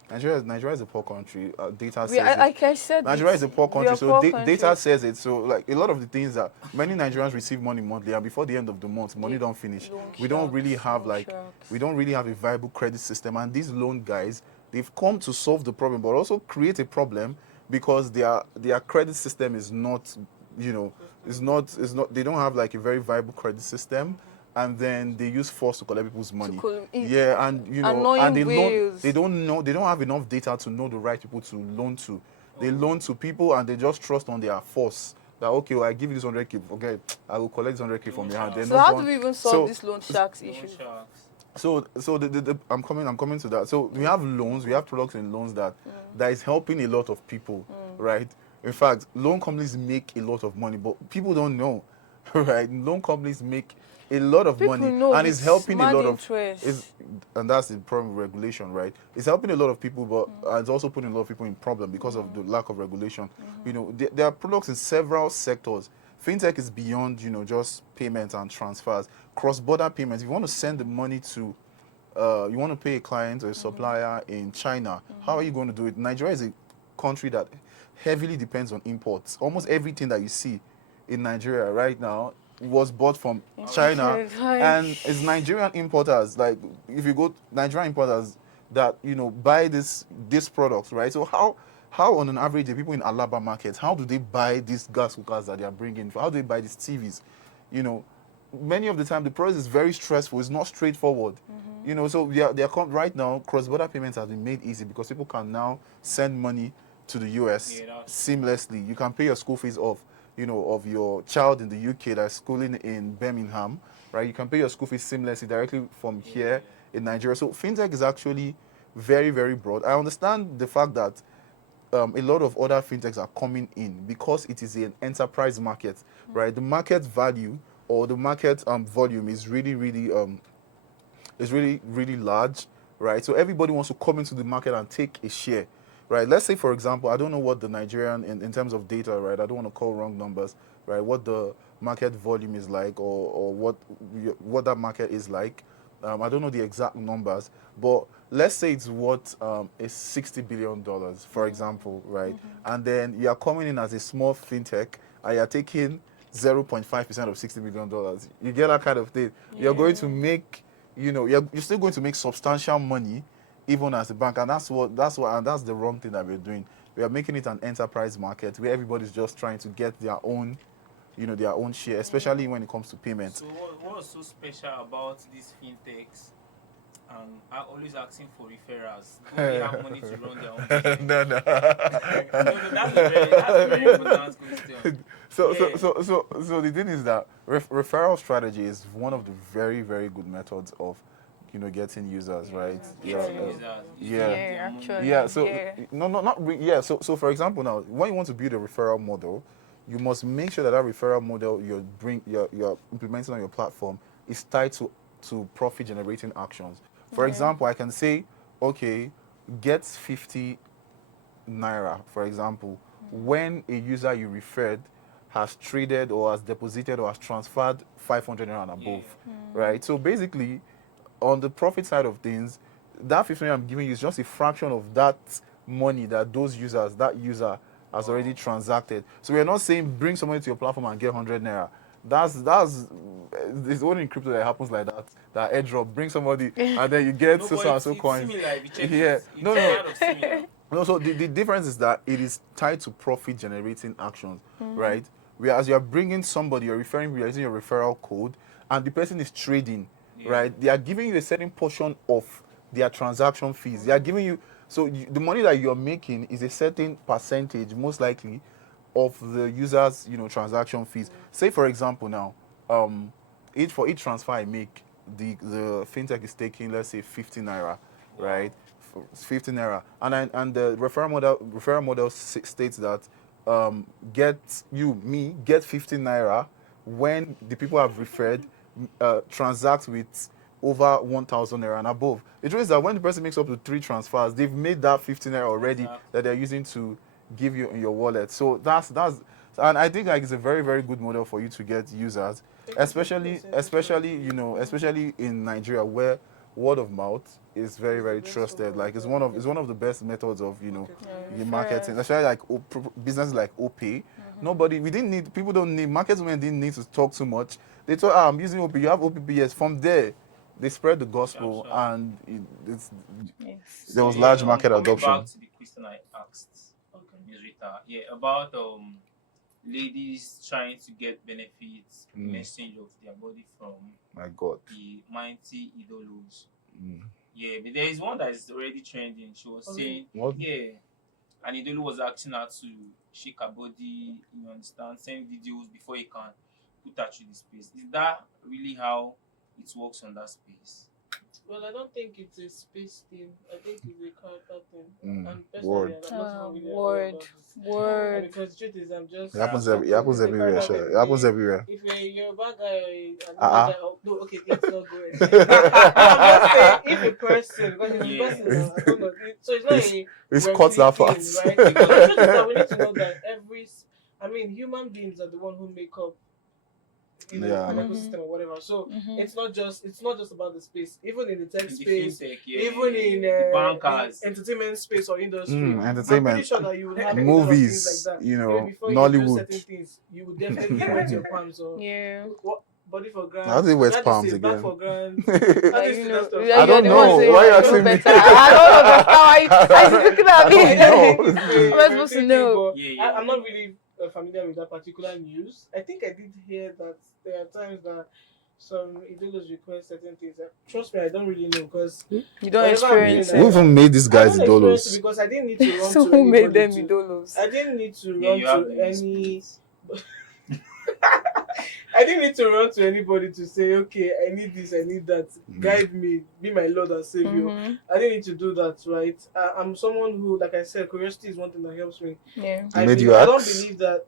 Nigeria is a poor country. Data says it. Like I said, Nigeria is a poor we country, are so poor country. data says it. So like a lot of the things that many Nigerians receive money monthly, and before the end of the month, money don't finish. We don't really have a viable credit system, and these loan guys they've come to solve the problem, but also create a problem because their credit system is not, they don't have like a very viable credit system, and then they use force to collect people's money. Yeah, and and they don't have enough data to know the right people to loan to. They loan to people and they just trust on their force. That okay, well, I give you this 100K, okay, I will collect this 100K from your hand. So how do we even solve this loan sharks issue? So I'm coming to that. So we have loans, we have products in loans that is helping a lot of people, right? In fact, loan companies make a lot of money, but people don't know, right? Loan companies make a lot of People money, know and it's helping a lot interest. and that's the problem with regulation, right? It's helping a lot of people, but it's also putting a lot of people in problem because of the lack of regulation. There are products in several sectors. Fintech is beyond, just payments and transfers. Cross-border payments. If you want to send the money to, you want to pay a client or a supplier in China, how are you going to do it? Nigeria is a country that heavily depends on imports. Almost everything that you see in Nigeria right now was bought from China, and it's Nigerian importers. Like if you go Nigerian importers that buy this products, right? So how on an average the people in Alaba markets, how do they buy these gas cookers that they are bringing? How do they buy these TVs? Many of the time the process is very stressful. It's not straightforward. So right now cross-border payments have been made easy because people can now send money to the US seamlessly. You can pay your school fees off, of your child in the UK that's schooling in Birmingham, right? You can pay your school fees seamlessly directly from here in Nigeria. So fintech is actually very, very broad. I understand the fact that a lot of other fintechs are coming in because it is an enterprise market, right? The market value or the market volume is really, really large, right? So everybody wants to come into the market and take a share, right? Let's say, for example, I don't know what the Nigerian, in terms of data, right? I don't want to call wrong numbers, right? What the market volume is like, or what that market is like. I don't know the exact numbers, but let's say it's worth is $60 billion, for example, right? And then you are coming in as a small fintech and you're taking 0.5% of $60 billion. You get that kind of thing. You're going to make, you're still going to make substantial money even as a bank, and that's the wrong thing that we're doing. We are making it an enterprise market where everybody's just trying to get their own, their own share, especially when it comes to payments. So what's so special about these fintechs? I'm always asking for referrals. Do they have money to run their own business? No. No, that's a very important question. So the thing is that referral strategy is one of the very, very good methods of getting users, right? So for example, now when you want to build a referral model, you must make sure that referral model you're implementing on your platform is tied to profit generating actions. For example, I can say, okay, get 50 naira, for example, when a user you referred has traded or has deposited or has transferred 500 naira and above, right? So basically, on the profit side of things, that 50 naira I'm giving you is just a fraction of that money that that user has already transacted. So we're not saying bring somebody to your platform and get 100 naira. It's only in crypto that happens like that. That airdrop, bring somebody and then you get so and so coins. No, so the difference is that it is tied to profit generating actions, right? Whereas you're bringing somebody, you're using your referral code, and the person is trading, right? They are giving you a certain portion of their transaction fees. They are giving you, the money that you're making is a certain percentage, most likely, of the user's, transaction fees. Say, for example, now, for each transfer I make, the fintech is taking, let's say, 50 naira, right? 50 naira, and the referral model states that get 50 naira when the people I've referred transact with over 1,000 naira and above. The truth is that when the person makes up to 3 transfers, they've made that 50 naira already that they're using to give you in your wallet. So that's and I think like it's a very, very good model for you to get users, especially in Nigeria where word of mouth is very, very trusted. Like it's one of the best methods of the marketing, especially like businesses like OPay. People don't need marketsmen didn't need to talk too much. They thought, I'm using OP, you have OPP, yes. From there, they spread the gospel, Sure. and it's Yes. there was large market coming adoption. back to the question I asked, Ms. Rita, about ladies trying to get benefits in exchange of their body from My God. the mighty idols. Mm. Yeah, but there is one that is already trending. She was saying, What? yeah, and idol was asking her to shake her body, you understand, send videos before he can put her through the space. Is that really how it works on that space? Well, I don't think it's a space thing. I think it's a character thing. And Word. personally, I'm not even really aware Word. about this. And Word. because the truth is, I'm just. It happens Yeah. it happens It's a everywhere. character Sure. thing. It happens everywhere. If you're a bad guy or a Uh-uh. guy, no, okay, let's not go. I'm just saying, if a person, because it's a Yeah. person now, I don't know. So it's not a It's Web cut that 3 fast. thing, right? Because the truth is that we need to know that human beings are the one who make up an ecosystem or whatever. So it's not just about the space. Even in the tech In the space, fintech, even in the bankers. the entertainment space or industry, I'm Entertainment. pretty sure that you would have a lot of Movies, things like that. you know, Maybe before you do Nollywood. certain things, you would definitely wet your palms or Yeah. what body for grand. How do you wet that palms is back again? for grand. Like, How do you you see know, that stuff? yeah, I don't you're the one know. saying Why that are you you know asking me? better. I don't understand why you supposed to I don't be. know. How am I supposed to know? Yeah. I'm not really familiar with that particular news. I think I did hear that there are times that some idols request certain things. Trust me, I don't really know because You don't whenever I'm experience doing Who it. even made these I guys don't experience it idols? because I didn't need to run So to who made anybody them to. idols? I didn't need to Yeah, run you have to the any. experience. I didn't need to run to anybody to say, okay, I need this, I need that. Mm. Guide me, be my Lord and Savior. I didn't need to do that, right? I'm someone who, like I said, curiosity is one thing that helps me. Yeah. I Made you don't ask? believe that.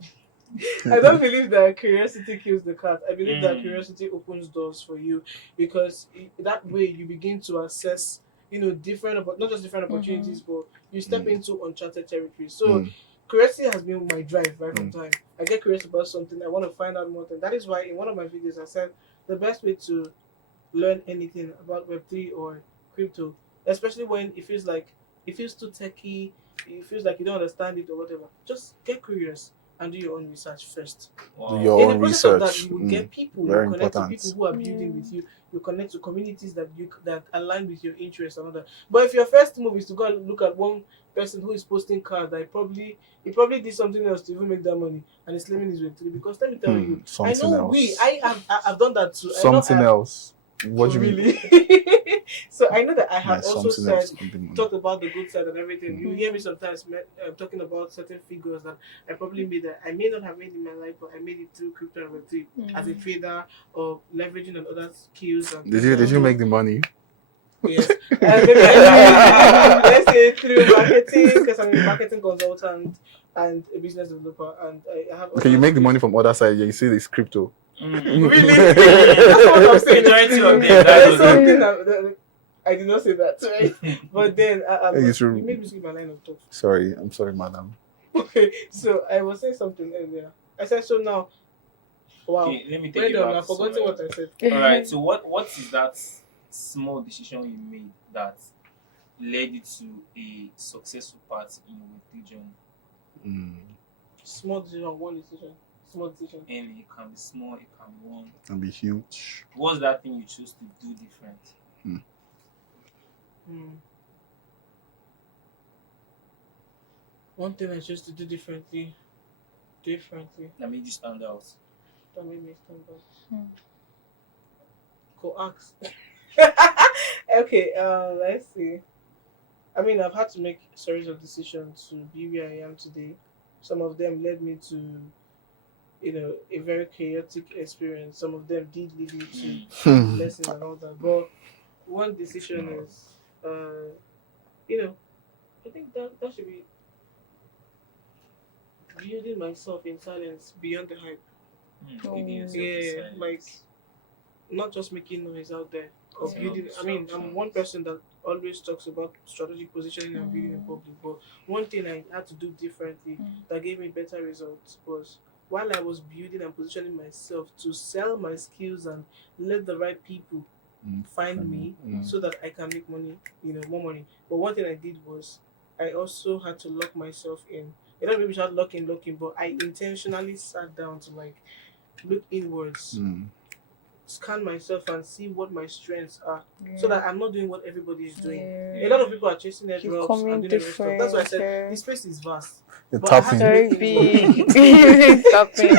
I don't believe that curiosity kills the cat. I believe that curiosity opens doors for you because that way you begin to assess, not just different opportunities, but you step into uncharted territory. So curiosity has been my drive right from time. I get curious about something. I want to find out more. That is why in one of my videos I said the best way to learn anything about Web3 or crypto, especially when it feels too techy, it feels like you don't understand it or whatever. Just get curious and do your own research first. Do your In the own process of that, research. you will get people, Very you connect to important. people who are building with you, you connect to communities that align with your interests and all that. But if your first move is to go and look at one person who is posting cars that he probably did something else to even make that money and he's claiming his Web3, because let me tell you, I Something know else. I've done that too. Something else. What do you mean? Really? So I know that I have Yeah, also something else said, could be money. talked about the good side and everything. You hear me sometimes talking about certain figures that I probably made that I may not have made in my life, but I made it through crypto and Web3 as a trader or leveraging on other skills. And Did you make the money? Yes. Maybe let's say through marketing, because I'm a marketing consultant and a business developer, and I have. Okay, you make the money from other side. Yeah, you see this crypto. Really? That's what I'm saying. Majority of them, There's something that I did not say that, right? But then You made me skip my line of thought. Sorry, I'm sorry, madam. Okay, so I was saying something earlier. I said so now. Wow. Okay, let me take Well you done. back I've to forgotten what I said. All right. So what is that small decision you made that led you to a successful path in your Web3 journey? Small decision, one decision. Small decision. And it can be small, it can be one. Can be huge. What's that thing you chose to do different? One thing I chose to do differently. That made you stand out. That made me stand out. Coax. Okay, let's see. I mean, I've had to make a series of decisions to be where I am today. Some of them led me to, a very chaotic experience. Some of them did lead me to lessons and all that. But one decision is, I think that should be building myself in silence beyond the hype. Yeah, like not just making noise out there or building. I mean, I'm one person that always talks about strategic positioning and building in public. But one thing I had to do differently that gave me better results was while I was building and positioning myself to sell my skills and let the right people find me so that I can make money, more money. But one thing I did was I also had to lock myself in. I don't maybe shout locking, but I intentionally sat down to look inwards scan myself and see what my strengths are, so that I'm not doing what everybody is doing. Yeah. A lot of people are chasing their You're jobs coming and doing everything stuff. That's why I different. said the space is vast. You're But I had to tapping. look Very inward. big. Tapping.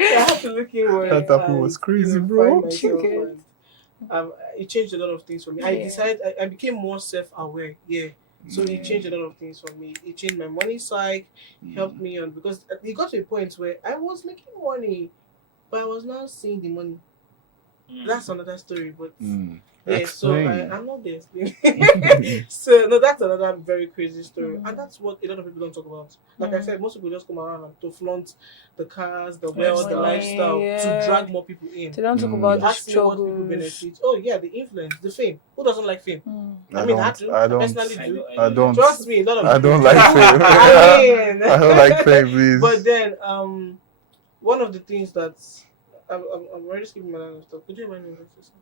I had to look inward That tapping was and crazy, find bro. myself, Okay. and it changed a lot of things for me. I Yeah. decided I became more self-aware. Yeah. So it changed a lot of things for me. It changed my money cycle, helped me on, because it got to a point where I was making money, but I was not seeing the money. That's another story, but yeah. So Explain. I'm not there explaining. So no, that's another very crazy story, and that's what a lot of people don't talk about. Like I said, most people just come around and to flaunt the cars, the wealth, the lifestyle, to drag more people in. They don't talk You about the ask me what people struggles. benefit. Oh yeah, the influence, the fame. Who doesn't like fame? I I mean, don't. I I don't. personally do. I don't. Trust me, a lot of I people don't do. like fame. I mean, I don't like fame, please. but then one of the things that I'm already skipping my line of stuff. Could you remind me of this?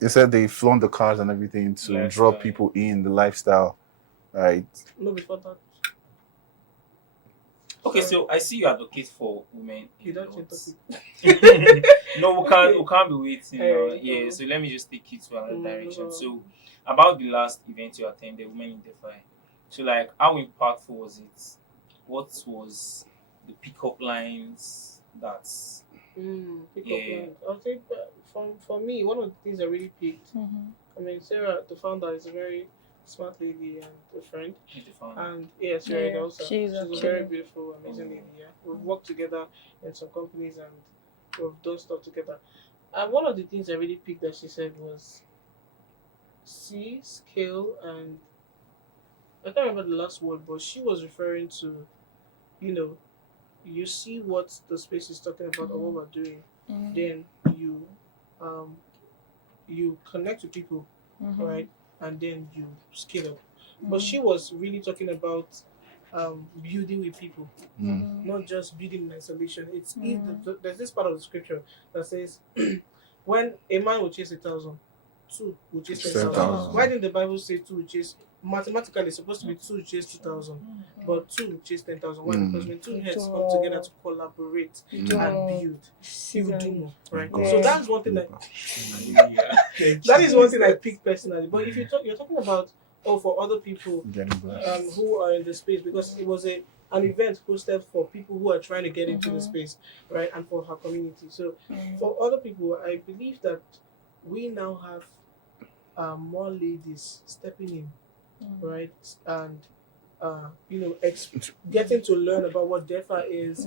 They said they flaunt the cars and everything to Lifestyle. draw people in the lifestyle, right? No, before that. Okay, Sorry. so I see you advocate for women. You a don't lot. change topic. No, we can't be waiting. Hey, Yeah, so let me just take you to another direction. no. So, about the last event you attended, Women in DeFi. So, like, how impactful was it? What was the pickup lines? That's Pick Yeah. up lines. I think for me, one of the things that really picked. I mean, Sarah, the founder, is a very smart lady and a friend. the founder. And yes, Sarah Yeah, also. she's She's a actually- very beautiful, amazing lady. Yeah, we've worked together in some companies and we've done stuff together. And one of the things that really picked that she said was see, scale, and I can't remember the last word, but she was referring to, you know, you see what the space is talking about or what we're doing, then you um you connect with people, right, and then you scale up. But she was really talking about building with people, not just building in isolation. There's this part of the scripture that says when a man will chase 1,000, two will chase 10,000. 10,000. Why didn't the Bible say two will chase? Mathematically, it's supposed to be two will chase 2,000, but two will chase 10,000. Why? Because when two heads come together to collaborate and build, you will do more, right? Yeah. So that's one thing that is one thing I pick personally. But if you're talking about for other people Getting blessed. who are in the space, because it was an event hosted for people who are trying to get into the space, right, and for her community. So for other people, I believe that we now have more ladies stepping in, right, and getting to learn about what DeFi is,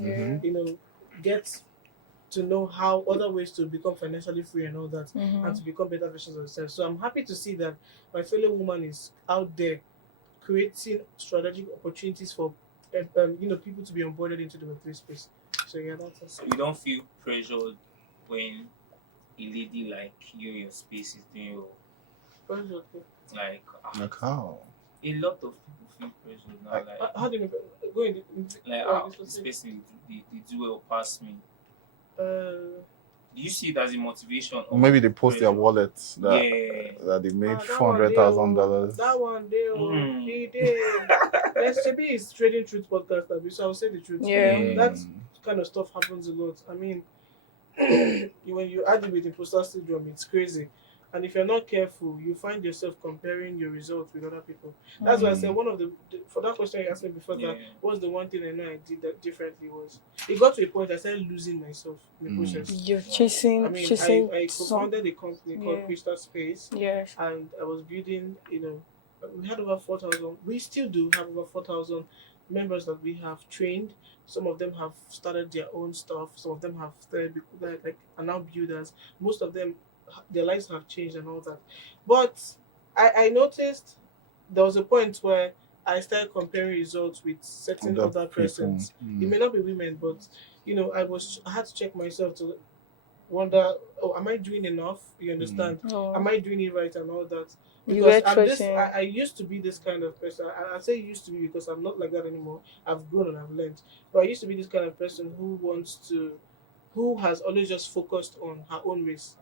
get to know how other ways to become financially free and all that, and to become better versions of themselves. So I'm happy to see that my fellow woman is out there creating strategic opportunities for people to be onboarded into the Web3 space. So yeah, that's it. So you don't feel pressured when a lady like you in your space is doing your like how? a lot of people feel pressured now. Like How do you go in? this person they do well past me. Uh, Do you see it as a motivation? Or maybe they post their wallets that they made $400,000. That one day, he did. SCB is trading truth podcast, so I'll say the truth. Yeah. That kind of stuff happens a lot. I mean, when you add it with imposter syndrome, it's crazy. And if you're not careful, you find yourself comparing your results with other people. That's why I said one of for that question you asked me before, that was the one thing I know I did that differently was it got to a point I started losing myself in the process. You're chasing. I mean, chasing I co-founded a company called Crystal Space. Yes. And I was building, we had over 4,000. We still do have over 4,000 members that we have trained. Some of them have started their own stuff. Some of them have started are now builders. Most of them, their lives have changed and all that. But I noticed there was a point where I started comparing results with certain other persons. It may not be women, but I had to check myself to wonder, am I doing enough? You understand? Am I doing it right and all that? Because I used to be this kind of person. I say used to be because I'm not like that anymore. I've grown and I've learned. But I used to be this kind of person who has always just focused on her own race.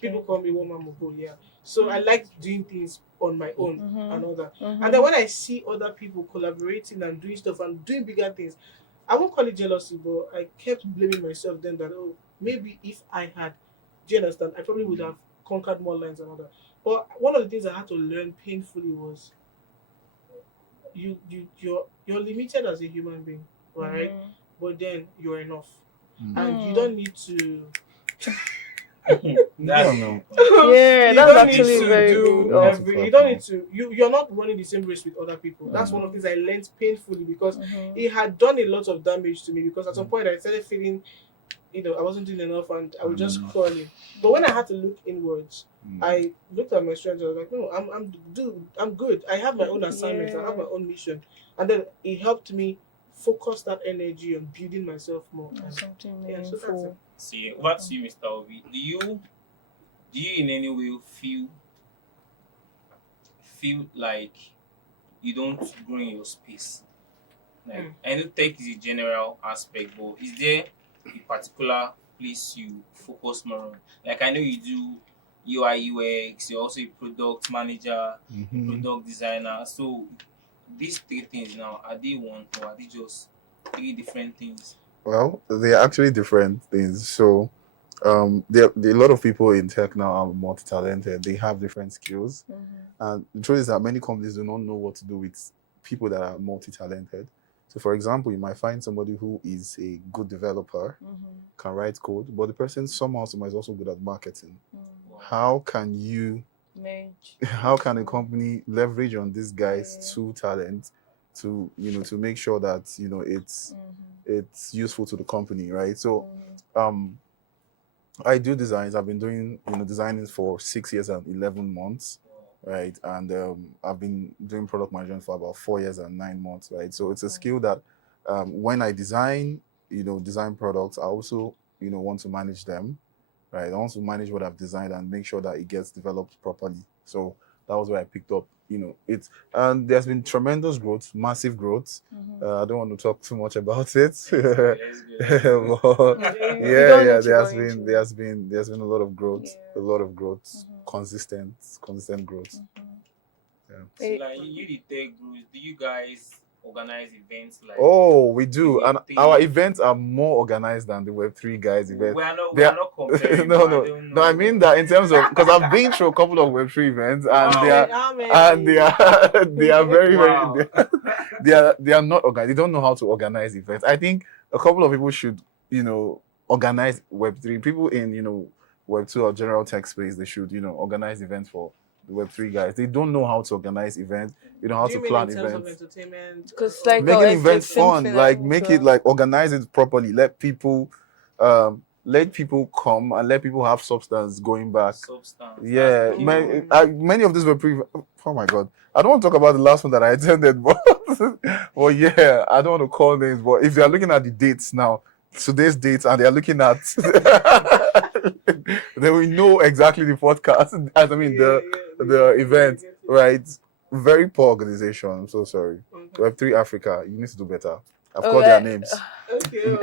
People call me woman mogul, yeah. So I like doing things on my own and all that. And then when I see other people collaborating and doing stuff and doing bigger things, I won't call it jealousy, but I kept blaming myself then that maybe if I had Do you understand? I probably would have conquered more lines and all that. But one of the things I had to learn painfully was you're limited as a human being, right? But then you're enough, and you don't need to. Yeah, That's a no. good point. Yeah, You that's don't need actually to very do good. You don't need to every. You clap don't now. need to. You're not running the same race with other people. That's one of the things I learned painfully because it had done a lot of damage to me. Because at some point I started feeling, I wasn't doing enough, and I was just crawling. But when I had to look inwards, I looked at my strengths. I was like, no, I'm good. I have my own assignments. I have my own mission, and then it helped me focus that energy on building myself more. And Something yeah, so that's it. meaningful. See, over to you, Mr. Obi. Do you in any way feel like you don't grow in your space? Like I know tech is a general aspect, but is there a particular place you focus more on? Like I know you do UI UX, you're also a product manager, a product designer. So these three things now, are they one or are they just three different things? Well, they're actually different things. So, there are a lot of people in tech now are multi-talented. They have different skills, and the truth is that many companies do not know what to do with people that are multi-talented. So, for example, you might find somebody who is a good developer, can write code, but the person somehow is also good at marketing. How can you? How can a company leverage on this guy's two talents to to make sure that it's useful to the company, right? So, I do designs. I've been doing designing for 6 years and 11 months, right? And I've been doing product management for about 4 years and 9 months, right? So it's a skill that when I design products, I also want to manage them, right? I want to manage what I've designed and make sure that it gets developed properly. So that was where I picked up. It's and there's been tremendous growth, massive growth. I don't want to talk too much about it. That's good. But You don't yeah, need to there go has been into a lot of growth, consistent growth. Yeah. So like you the tech groups, do you guys organize events like Oh, we do, and our Web3? events are more organized than the Web3 guys' events. We are not comparing, No, but I no, don't no. I know. mean that in terms of because I've been through a couple of Web3 events, and Wow. they are How many? they are very Wow. they are not organized. They don't know how to organize events. I think a couple of people should organize Web3 people in Web2 or general tech space. They should organize events for the Web3 guys. They don't know how to organize events. You know how Do to you mean in plan terms of events. entertainment? because like Making it's events fun, something like like make it like organize it properly. Let people come and let people have substance going back. Substance. Yeah, That's the key word. many of these were oh my god, I don't want to talk about the last one that I attended, but well, yeah, I don't want to call names, but if they are looking at the dates now, today's dates, and they are looking at, then we know exactly the podcast. As I mean, the event, right? Very poor organization. I'm so sorry. Web3 Africa, you need to do better. I've called their names. Okay.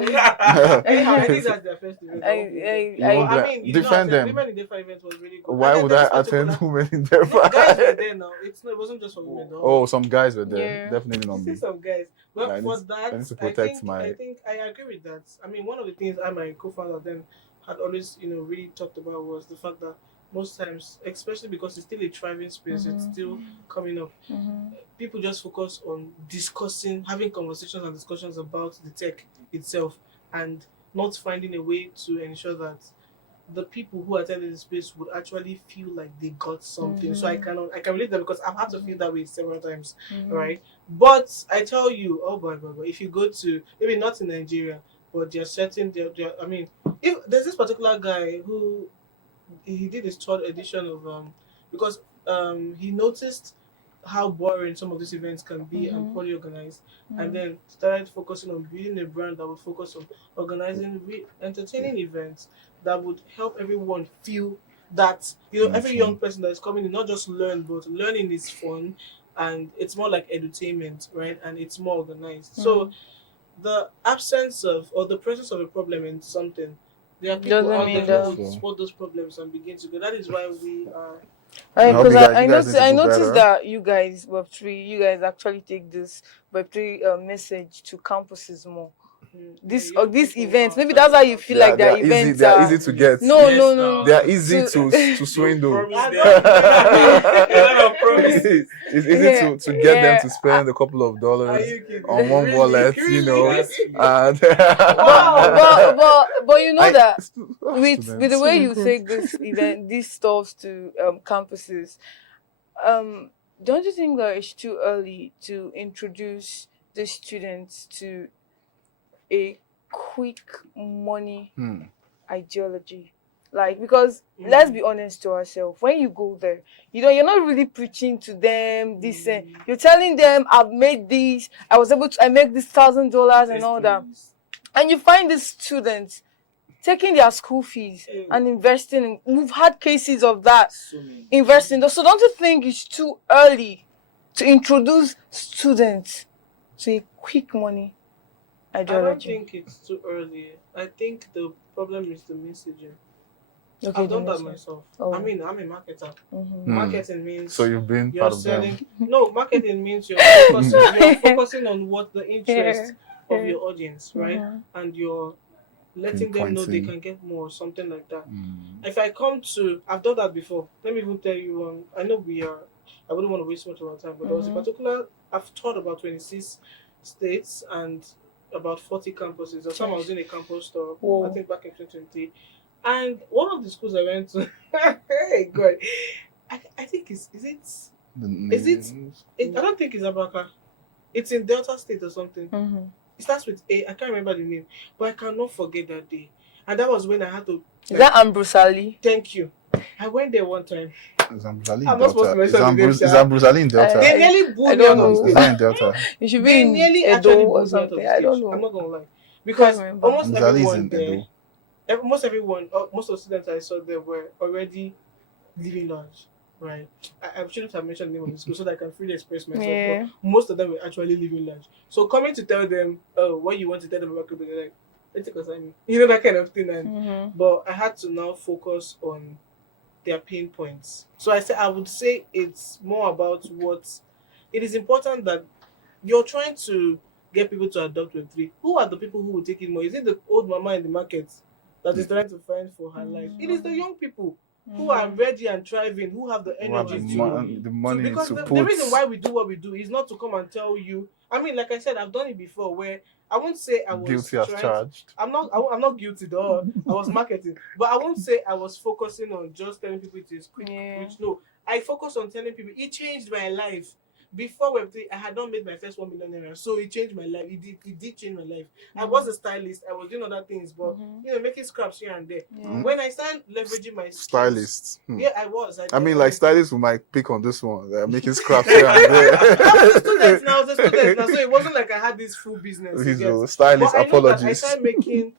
Anyhow, I think that's their first event. I mean, defend them. Women in Defa event was really good. Why would I attend women in their No, guys were there now. It wasn't just for women. Oh, some guys were there. Yeah. Definitely not You see me. some guys. Well, I for need that, to protect I think I agree with that. I mean, one of the things I, my co-founder then had always, really talked about was the fact that most times, especially because it's still a thriving space, it's still coming up. People just focus on discussing, having conversations and discussions about the tech itself, and not finding a way to ensure that the people who attended the space would actually feel like they got something. So I can relate that because I've had to feel that way several times, right? But I tell you, oh boy, if you go to maybe not in Nigeria, but there are certain I mean, if there's this particular guy who he did his third edition of because he noticed how boring some of these events can be and poorly organized, and then started focusing on building a brand that would focus on organizing entertaining events that would help everyone feel that every young person that is coming in not just learn, but learning is fun and it's more like edutainment, right? And it's more organized. So the absence of or the presence of a problem in something, there are people doesn't out mean there who that. would spot those problems and begin to go. That is why we are. I hope Because you I guys noticed need to I do noticed better. that you guys Web3, you guys actually take this Web3 message to campuses more. this Yeah, or young this people event. are Maybe that's why you feel like They their are easy. events They are are easy to get. no, Yes, no, now. no. They are easy So- to swindle. Promise I them. don't A lot of promises. It's easy Yeah, to get them yeah. to spend a couple of Are dollars you kidding? on one Really? wallet, Really? That's and Wow. But you know that with students. the way Oh my you God. take this event, these stuffs to campuses, um, don't you think that it's too early to introduce the students to a quick money Hmm. ideology? Like, because let's be honest to ourselves, when you go there, you're not really preaching to them this. You're telling them, I've made this, I make this $1,000 and all that, Testimonies. and you find these students taking their school fees Mm. and investing in. We've had cases of that. So many. Investing. So don't you think it's too early to introduce students to a quick money I don't ideology? think it's too early. I think the problem is the messaging. Okay, I've done that Denise. myself. Oh. I mean, I'm a marketer. Mhm. Marketing means So you've been you're part of selling. them. No, marketing means you're focusing on what the interest of your audience, right? Mhm. And you're letting them know they Pinpointing. can get more, something like that. Mm. If I come to, I've done that before. Let me even tell you. I know I wouldn't want to waste much of our time, but there was a particular. I've taught about 26 states and about 40 campuses. The time I was in a campus store, Whoa. I think back in 2020, and one of the schools I went to, hey God, I think is it? I don't think it's Abaka. It's in Delta State or something. Mhm. It starts with A. I can't remember the name, but I cannot forget that day. And that was when I had to. Is that Ambrosali? Thank you. I went there one time. Is Ambrosali in I'm not supposed Delta? to mention the name, Is Sha. Ambrosali in Delta? They nearly blew I me out don't of Is the know. that stage. in Delta? You should be They in nearly Edo actually or blew me out of something. the I don't stage. know. I'm not gonna lie, because remember. almost Ambrosali is everyone in there, Edo. most of the students I saw there were already living large, right? I shouldn't have mentioned the name of the school so that I can freely express myself. Yeah. But most of them were actually living large. So coming to tell them, what you want to tell them about crypto, they're like, let's take us, you know, that kind of thing. And Mhm. but I had to now focus on their pain points. So I would say it's more about what it is important that you're trying to get people to adopt Web3. Who are the people who will take it more? Is it the old mama in the market that is trying to find for her life? It is the young people who are ready and thriving, who have the Who have energy the money because to the put. reason why we do what we do is not to come and tell you. I mean, like I said, I've done it before where I won't say I was Guilty as charged. I'm not guilty though. I was marketing, but I won't say I was focusing on just telling people it is quick. Yeah. Which no, I focused on telling people it changed my life. Before Web3, I had not made my first 1 million naira, so it changed my life. It did change my life. I was a stylist. I was doing other things, but making scraps here and there. Yeah. When I started leveraging my skills, Stylists. yeah, I was. I mean, like did. stylists who might pick on this one. They're making scraps here and I was a there. student now. So it wasn't like I had this full business. These you are get. stylists, But I know that I apologies. started making,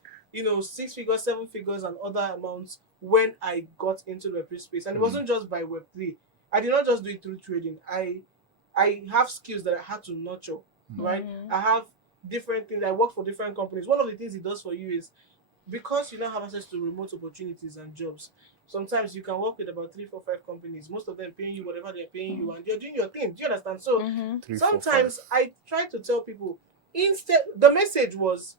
6 figures, 7 figures, and other amounts when I got into the Web3 space. And it wasn't just by Web3. I did not just do it through trading. I have skills that I had to nurture, right? I have different things. I work for different companies. One of the things it does for you is because you now have access to remote opportunities and jobs. Sometimes you can work with about 3, 4, 5 companies. Most of them paying you whatever they're paying you, and you're doing your thing. Do you understand? So 3, 4, sometimes 5. I try to tell people instead. The message was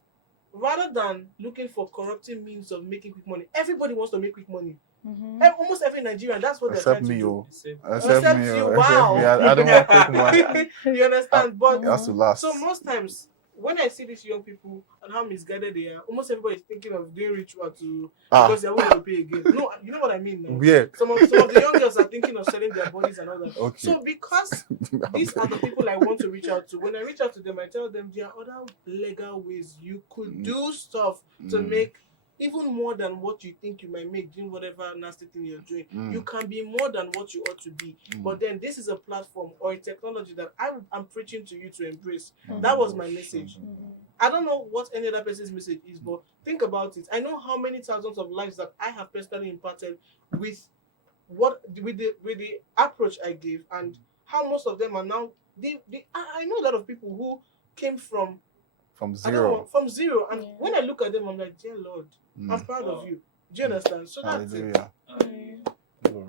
rather than looking for corrupting means of making quick money. Everybody wants to make quick money. Almost every Nigerian, that's what Except they're me, trying to do. Except me, you, oh. wow. Except me. I don't want quick money. You understand? But It has to last. so most times when I see these young people and how misguided they are, almost everybody is thinking of doing ritual because they're willing to pay again. No, you know what I mean now. Yeah. Some of the young girls are thinking of selling their bodies and all that. Okay. So because these are the people I want to reach out to. When I reach out to them, I tell them there are other legal ways you could do stuff to make even more than what you think you might make doing whatever nasty thing you're doing. You can be more than what you ought to be. But then this is a platform or a technology that I'm preaching to you to embrace. That was my message. I don't know what any other person's message is, but think about it. I know how many thousands of lives that I have personally impacted with the approach I gave, and how most of them are now. I know a lot of people who came from zero. From zero, and when I look at them, I'm like, dear Lord, I'm proud of you. Do you understand? So that's it. Glory.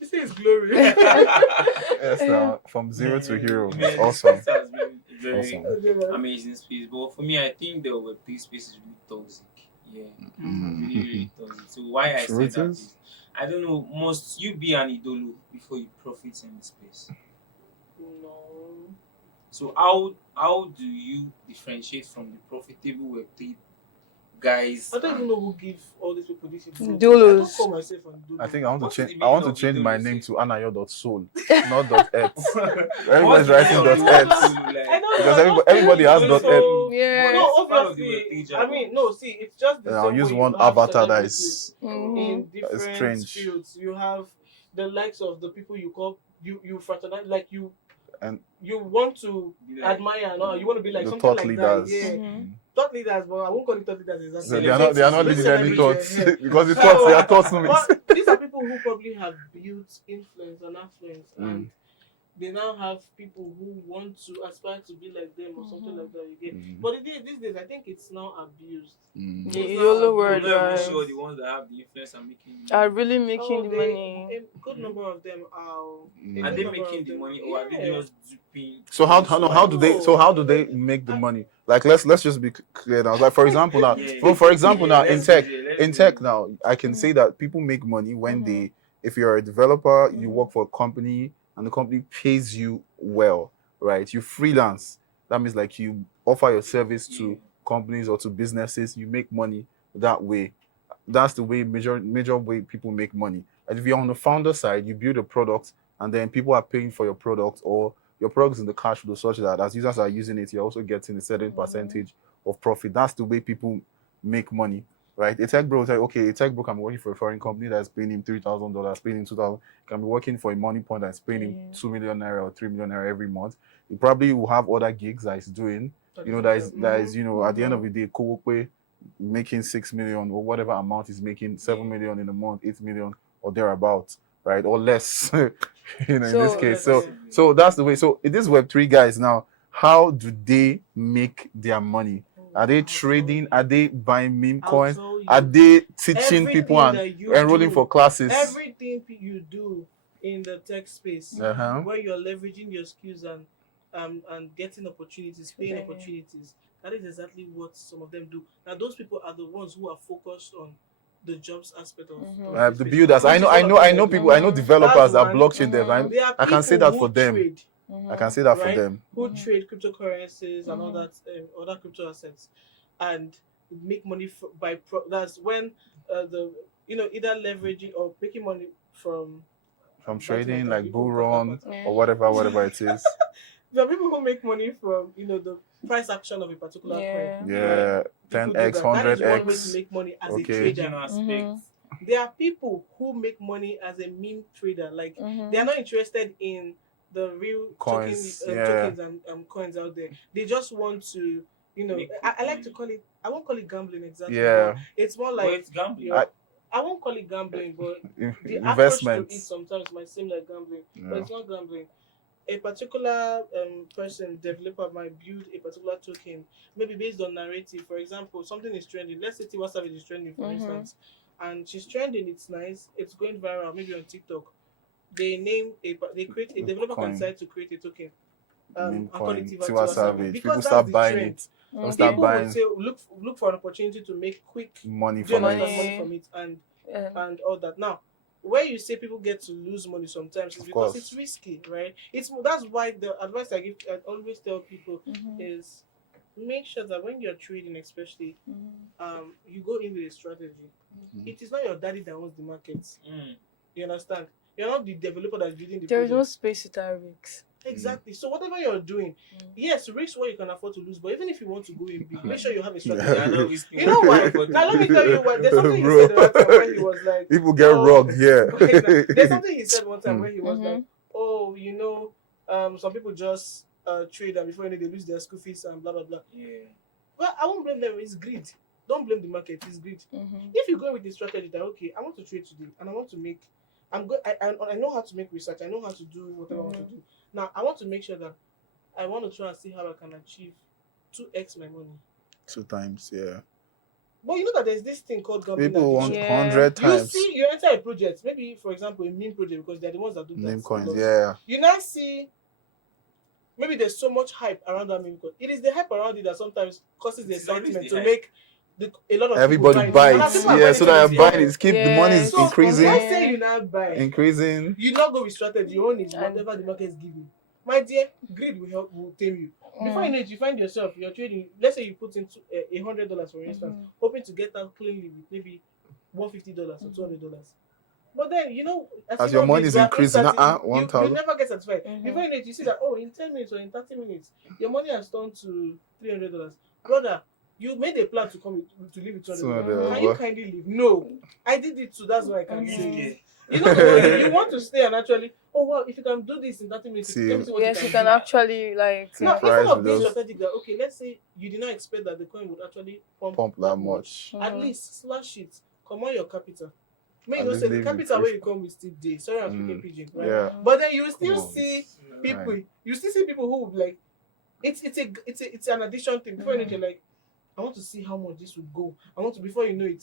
You say it's glory. Yes, from zero to hero. It's awesome. That's very very Awesome. Okay, man. amazing space. But for me, I think the Web3 space is really toxic. Yeah, really, really toxic. So why I say Truth that is, is, I don't know, must you be an idolo before you profit in the space? No. So how do you differentiate from the profitable Web3 guys? I don't even know who give all these people this idolo thing. I don't Dolos. call myself an I idolo. think I want to What is change. the I meaning want to of change my idolo, name sef? to anayo.soul, not .x. What's Everybody's the writing meaning of the .x word idolo? I Like, don't because know. I just everybody feel has it's .x. so. Yeah. but No, it's part of the obviously. Web3 I mean, jargon. no. See, it's just the I'll same use way one you have avatar that celebrities is in different strange fields. You have the likes of the people you call you fraternize, like you and want to Be like, admire, no, you want to be like the something thought like that. leaders. Yeah, Mhm. thought leaders, but I won't call it thought leaders So exactly. they are not. They are not Rich leading any celebrities, thoughts yeah. because the thoughts they are thoughts. But these are people who probably have built influence and affluence, and they now have people who want to aspire to be like them or something like that. You get. But these days, I think it's now abused. The It's now YOLO I'm word, abused not even right? sure the ones that have the influence are making the Are money. really making Oh, the they money. a good number of them are. A Are good they number making of the them, money, or are they yeah. just duping? So how do they No. make the money? Like let's just be clear now. Like for example now, Yeah, well, for example yeah, now let's go there. Let's in go tech there. now, I can say that people make money when they, if you're a developer, you work for a company and the company pays you well, right? You freelance. That means like you offer your service to companies or to businesses, you make money that way. That's the way major way people make money. And if you're on the founder side, you build a product and then people are paying for your product, or your product is in the cash flow such that as users are using it, you're also getting a certain percentage of profit. That's the way people make money, right? A tech bro will tell you, okay, a tech bro can be working for a foreign company that's paying him $3,000, paying him 2,000, can be working for a money point that's paying him 2 million naira or 3 million naira every month. He probably will have other gigs that he's doing, that is at the end of the day, co-work making 6 million or whatever amount is making, 7 million in a month, 8 million or thereabouts, right? Or less, in this So case. Less, So that's the way. So it is Web3 guys now. How do they make their money? Are they trading? Are they buying meme I'll coins? tell you. Are they teaching people Everything and that you enrolling do, for classes? everything you do in the tech space, Uh-huh. where you're leveraging your skills and getting opportunities, paying opportunities. That is exactly what some of them do. Now, those people are the ones who are focused on the jobs aspect of The this space, builders. which is what I'm going I to know do. people. I know That's developers that one. blockchain devs. There are I can say people that who for them. trade, I can say that for right? them. Who trade cryptocurrencies and all that, other crypto assets, and make money that's when the either leveraging or making money from From biting my trading tongue, like people bull will talk about run that. or whatever it is. There are people who make money from the price action of a particular coin, right? Yeah, People do 10x, that. That is one way to 100x. make money as a Okay. trader. Regional aspects. There are people who make money as a meme trader. Like they are not interested in the real Coins, tokens and coins out there. They just want to, Make I like to call it. I won't call it gambling exactly. Yeah. But it's more But like it's gambling. I won't call it gambling, but the approach to it Investments. sometimes might seem like gambling, but Yeah. it's not gambling. A particular person, developer, might build a particular token, maybe based on narrative. For example, something is trending. Let's say Tiwa Savage is trending, for instance, and she's trending. It's nice. It's going viral. Maybe on TikTok, they create a developer can Coin. decide to create a token. Meme And call it coin. Tiwa Savage. because People that's start the buying trend. it. Start People buying would say look for an opportunity to make quick money do you from understand, it. money from it and all that. Now, where you say people get to lose money sometimes is Of because course. it's risky, right? That's why the advice I always tell people is make sure that when you're trading, especially, you go in with a strategy. It is not your daddy that owns the market. You understand? You're not the developer that's building the There is no product. space without risks. Exactly. So whatever you're doing, yes, risk what you can afford to lose. But even if you want to go in big, make sure you have a strategy. You know why? Now let me tell you why. There's something he said the other time when he was like, people get robbed here. There's something he said one time when he was like, oh, some people just trade and before you know they lose their school fees and blah blah blah. Yeah. Well, I won't blame them. It's greed. Don't blame the market. It's greed. If you go with the strategy that okay, I want to trade today and I want to make, I know how to make research. I know how to do whatever I want to do. Now I want to make sure that I want to try and see how I can achieve 2x my money. 2 times, yeah. But you know that there's this thing called gambling. People want addiction. 100 times. You enter a project, maybe for example a meme project because they're the ones that do that. Meme coins, because yeah. you now see maybe there's so much hype around that meme code. It is the hype around it that sometimes causes the It is always excitement the to hype. make a lot of people Everybody buy it. And as bites. people are Yeah, buying so it, that it's I'm buying fun. is keep the money is So increasing, let's say you now buy, increasing. you not go with strategy. You own is And- whatever the market is giving. My dear, greed will tame you. Before you know it, you find yourself you're trading. Let's say you put into $100 for instance, hoping to get out cleanly with maybe $150 or $200. But then as As your human money beings, is we are increasing, insati- you 1,000. never get satisfied. Before you know it, you see that in 10 minutes or in 30 minutes, your money has turned to $300. Brother, you made a plan to to live with $200. Can you kindly leave? No, I did it too. That's why I can say. You don't know you want to stay and actually. Oh wow! If you can do this in 30 minutes, let me see what Yes, you you can can do. actually like. Now, price instead of will being just strategic, that okay, let's say you did not expect that the coin would actually pump that much. At least slash it, come on your capital. May you At know least say the leave the capital free- where you come with still day. Sorry, I'm speaking pidgin, right? Yeah. But then you will still Come on, see it's people. fine. You still see people who would like. It's an addition thing. Before you know it, you're like, I want to see how much this would go. I want to before you know it.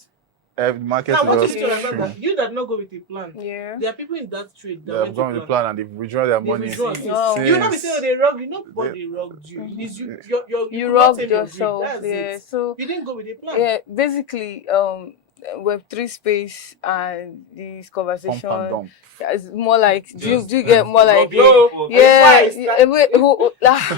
The market Now, I want will you just to understand stream. that you that not go with a plan. Yeah. There are people in that trade that They have went gone to with the plan. plan and they've withdrawn their They money. withdraw. No. You not be saying they robbed you. Nobody They- robbed you. It's you. You could not robbed tame your greed. yourself. That's Yeah. it. So You didn't go with a plan. yeah, basically, Web3 space and this Pump and conversation dump. is more like. Do you Just get more like? Why is that?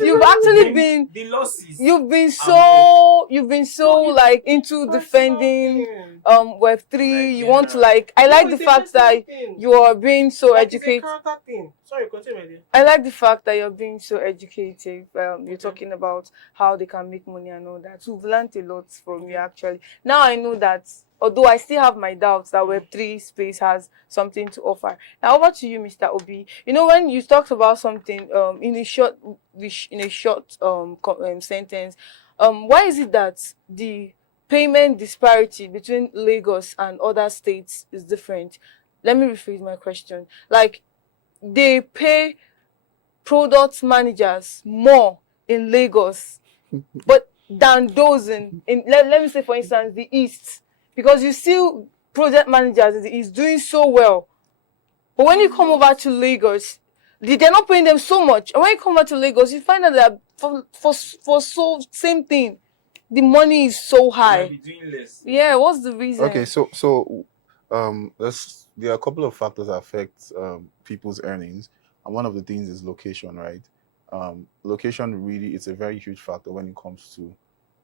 You've actually been. the losses. You've been so No, like into defending Web3. You want to like. I No, like the it's a fact that personal thing. you are being so Like, it's a educated. character thing. Sorry, continue, my dear. I like the fact that you're being so educative. You're Okay. talking about how they can make money and all that. We've learned a lot from you actually. Now I know that, although I still have my doubts that Web3 space has something to offer. Now over to you, Mr. Obi. You know, when you talked about something in a short sentence, why is it that the payment disparity between Lagos and other states is different? Let me rephrase my question. Like, they pay product managers more in Lagos, but than those in let me say, for instance, the East, because you see project managers in the East doing so well, but when you come over to Lagos, they're not paying them so much, and when you come over to Lagos, you find out that for so same thing, the money is so high. Yeah, what's the reason? Okay, so there are a couple of factors that affect people's earnings, and one of the things is location, right? Location really, it's a very huge factor when it comes to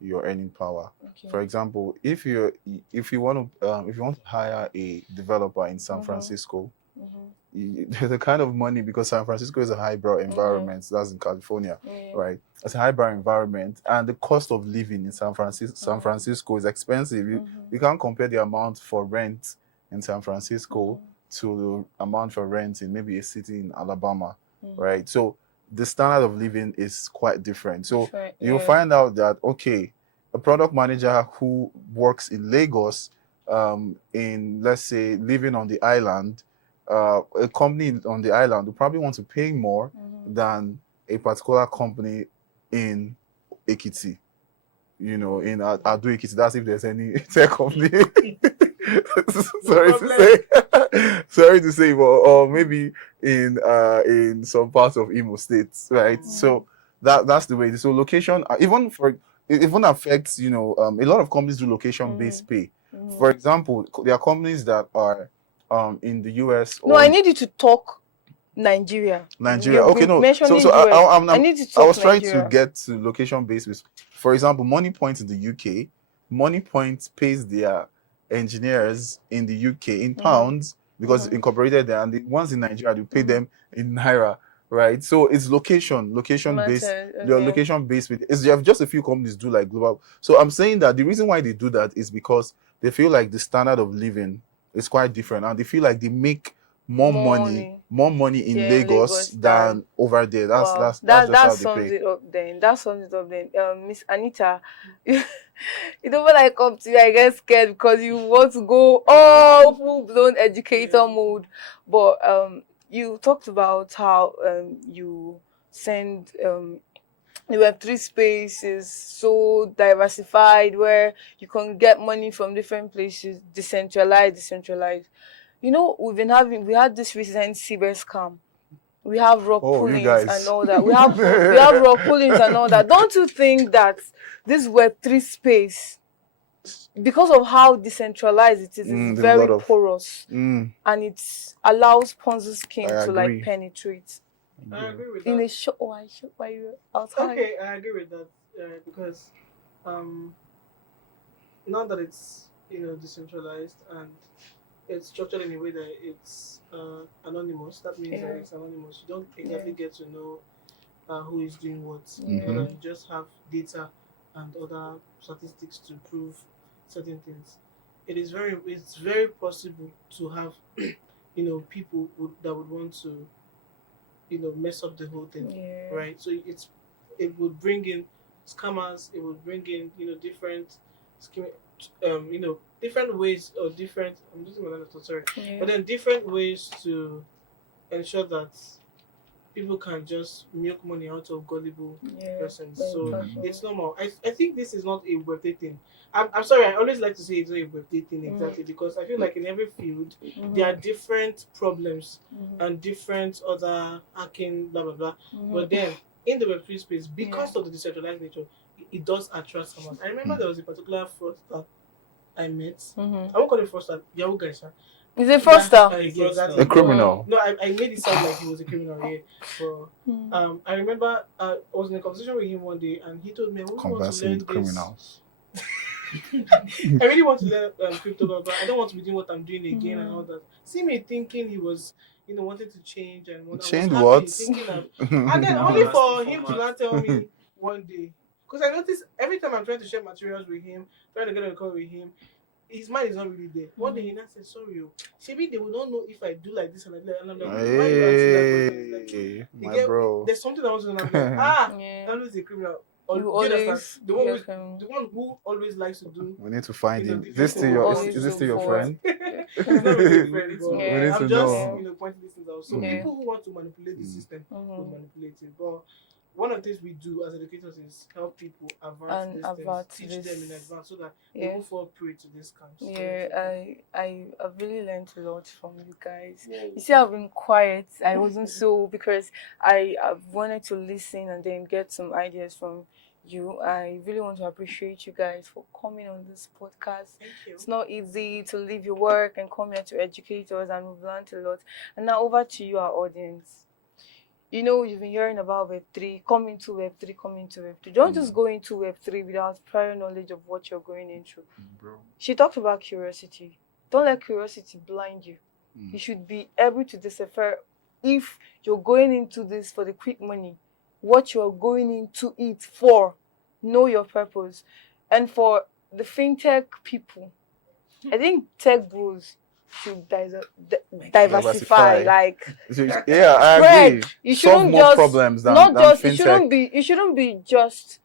your earning power. Okay. For example, if you want to hire a developer in San Francisco, the kind of money, because San Francisco is a highbrow environment, that's in California, right? It's a highbrow environment, and the cost of living in San Francisco is expensive. You can't compare the amount for rent in San Francisco to the amount for rent in maybe a city in Alabama, right? So the standard of living is quite different. So you'll find out that, okay, a product manager who works in Lagos, in, let's say, living on the island, a company on the island will probably want to pay more than a particular company in Ekiti. You know, in Ado Ekiti, that's if there's any tech company. Sorry to say, but or maybe in some parts of Imo State, right? So that's the way. So location, it even affects, a lot of companies do location-based pay. For example, there are companies that are in the US. No, I need you to talk Nigeria. Okay, no. So I need to talk I was trying Nigeria. to get to location-based. For example, Money Point in the UK, Money Point pays their engineers in the UK in pounds because it's incorporated there, and the ones in Nigeria, they pay them in naira, right? So it's location based. They're location based. You have just a few companies do like global. So I'm saying that the reason why they do that is because they feel like the standard of living is quite different, and they feel like they make more money in Lagos than over there. That's just how they sums pay. it up then. That sums it up then. Miss Anita, you know, when I come to you, I get scared because you want to go all full-blown educator mode. But you talked about how you send the Web3 space is so diversified, where you can get money from different places, decentralized. You know, we had this recent cyber scam we have rock Oh, you pullings guys. and all that. We have rock pullings and all that. Don't you think that this Web3 space, because of how decentralized it is, there's it's a very lot of- porous and it allows Ponzi scheme I to like agree. penetrate I agree with in that. a short while. Outside. Okay, I agree with that because now that it's decentralized and it's structured in a way that it's anonymous, that means that it's anonymous. You don't exactly get to know who is doing what. You just have data and other statistics to prove certain things. It's very possible to have people that would want to mess up the whole thing, right? So it would bring in scammers. It would bring in different scheme, different ways or different. I'm losing my line of thought, sorry, but then different ways to ensure that people can just milk money out of gullible persons. So it's normal. I think this is not a Web3 thing. I'm sorry, I always like to say it's not a Web3 thing exactly because I feel like in every field there are different problems and different other hacking, blah blah blah. But then in the Web3 space, because of the decentralized nature, it does attract someone. I remember there was a particular fraudster I met. I won't call it fraudster, Yahoo guy, sir. Is it fraudster? Yeah, exactly. A criminal. No, I made it sound like he was a criminal, yeah. But I remember I was in a conversation with him one day, and he told me, "I really want to Conversing learn with criminals. I really want to learn crypto, but I don't want to be doing what I'm doing again and all that." See me thinking he was, wanting to change and when Change I was what? happy, thinking of, and then only for him to not tell me one day, because I noticed every time I'm trying to share materials with him, trying to get on a call with him, his mind is not really there. One day he now said, "Sorry, maybe they will not know if I do like this and like that." And I'm like, "Why you asking that question?" It's like, my bro. there's something I want to know. I'm like, that is a criminal. Or You do you understand? always The one who always likes to do. We need to find him. different Is this still things. your Always is this still your look friend? It's not really a friend, but We need I'm to just know. pointing these things out. So people who want to manipulate the system will manipulate it. But one of the things we do as educators is help people avert these things, teach them in advance so that they won't fall prey to these scams. I've really learned a lot from you guys. You see, I've been quiet. I wasn't so because I've wanted to listen and then get some ideas from you. I really want to appreciate you guys for coming on this podcast. Thank you. It's not easy to leave your work and come here to educate us, and we've learned a lot. And now over to you, our audience. You've been hearing about Web3, come into Web3. Don't just go into Web3 without prior knowledge of what you're going into. Bro. She talked about curiosity. Don't let curiosity blind you. You should be able to decipher if you're going into this for the quick money, what you're going into it for. Know your purpose. And for the fintech people, I think tech bros should diversify. Like, Yeah, I agree. you Solve shouldn't more just problems than fintech. it shouldn't be just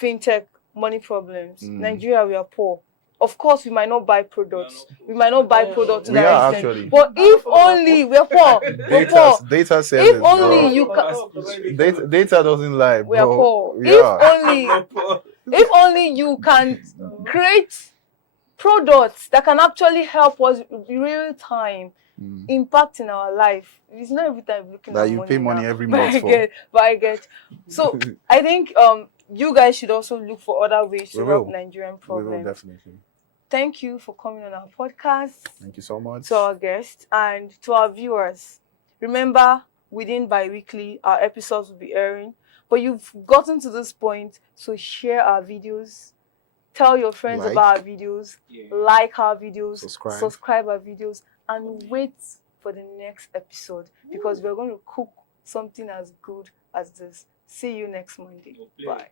fintech money problems. Nigeria, we are poor. Of course, we might not buy products. We might not buy products to We that are extent. actually. But if only we're poor, we're poor. Data says If it, only bro. you can, Data doesn't lie, bro. we are poor. Yeah. If only you can create products that can actually help us in real time impact in our life. It's not every time looking That at you money pay money now, every but month I get. So I think you guys should also look for other ways to help Nigerian We problems. will definitely. Thank you for coming on our podcast. Thank you so much. To our guests and to our viewers. Remember, within bi-weekly, our episodes will be airing. But you've gotten to this point, so share our videos. Tell your friends about our videos. Like our videos. Subscribe our videos. And wait for the next episode because we're going to cook something as good as this. See you next Monday. Bye.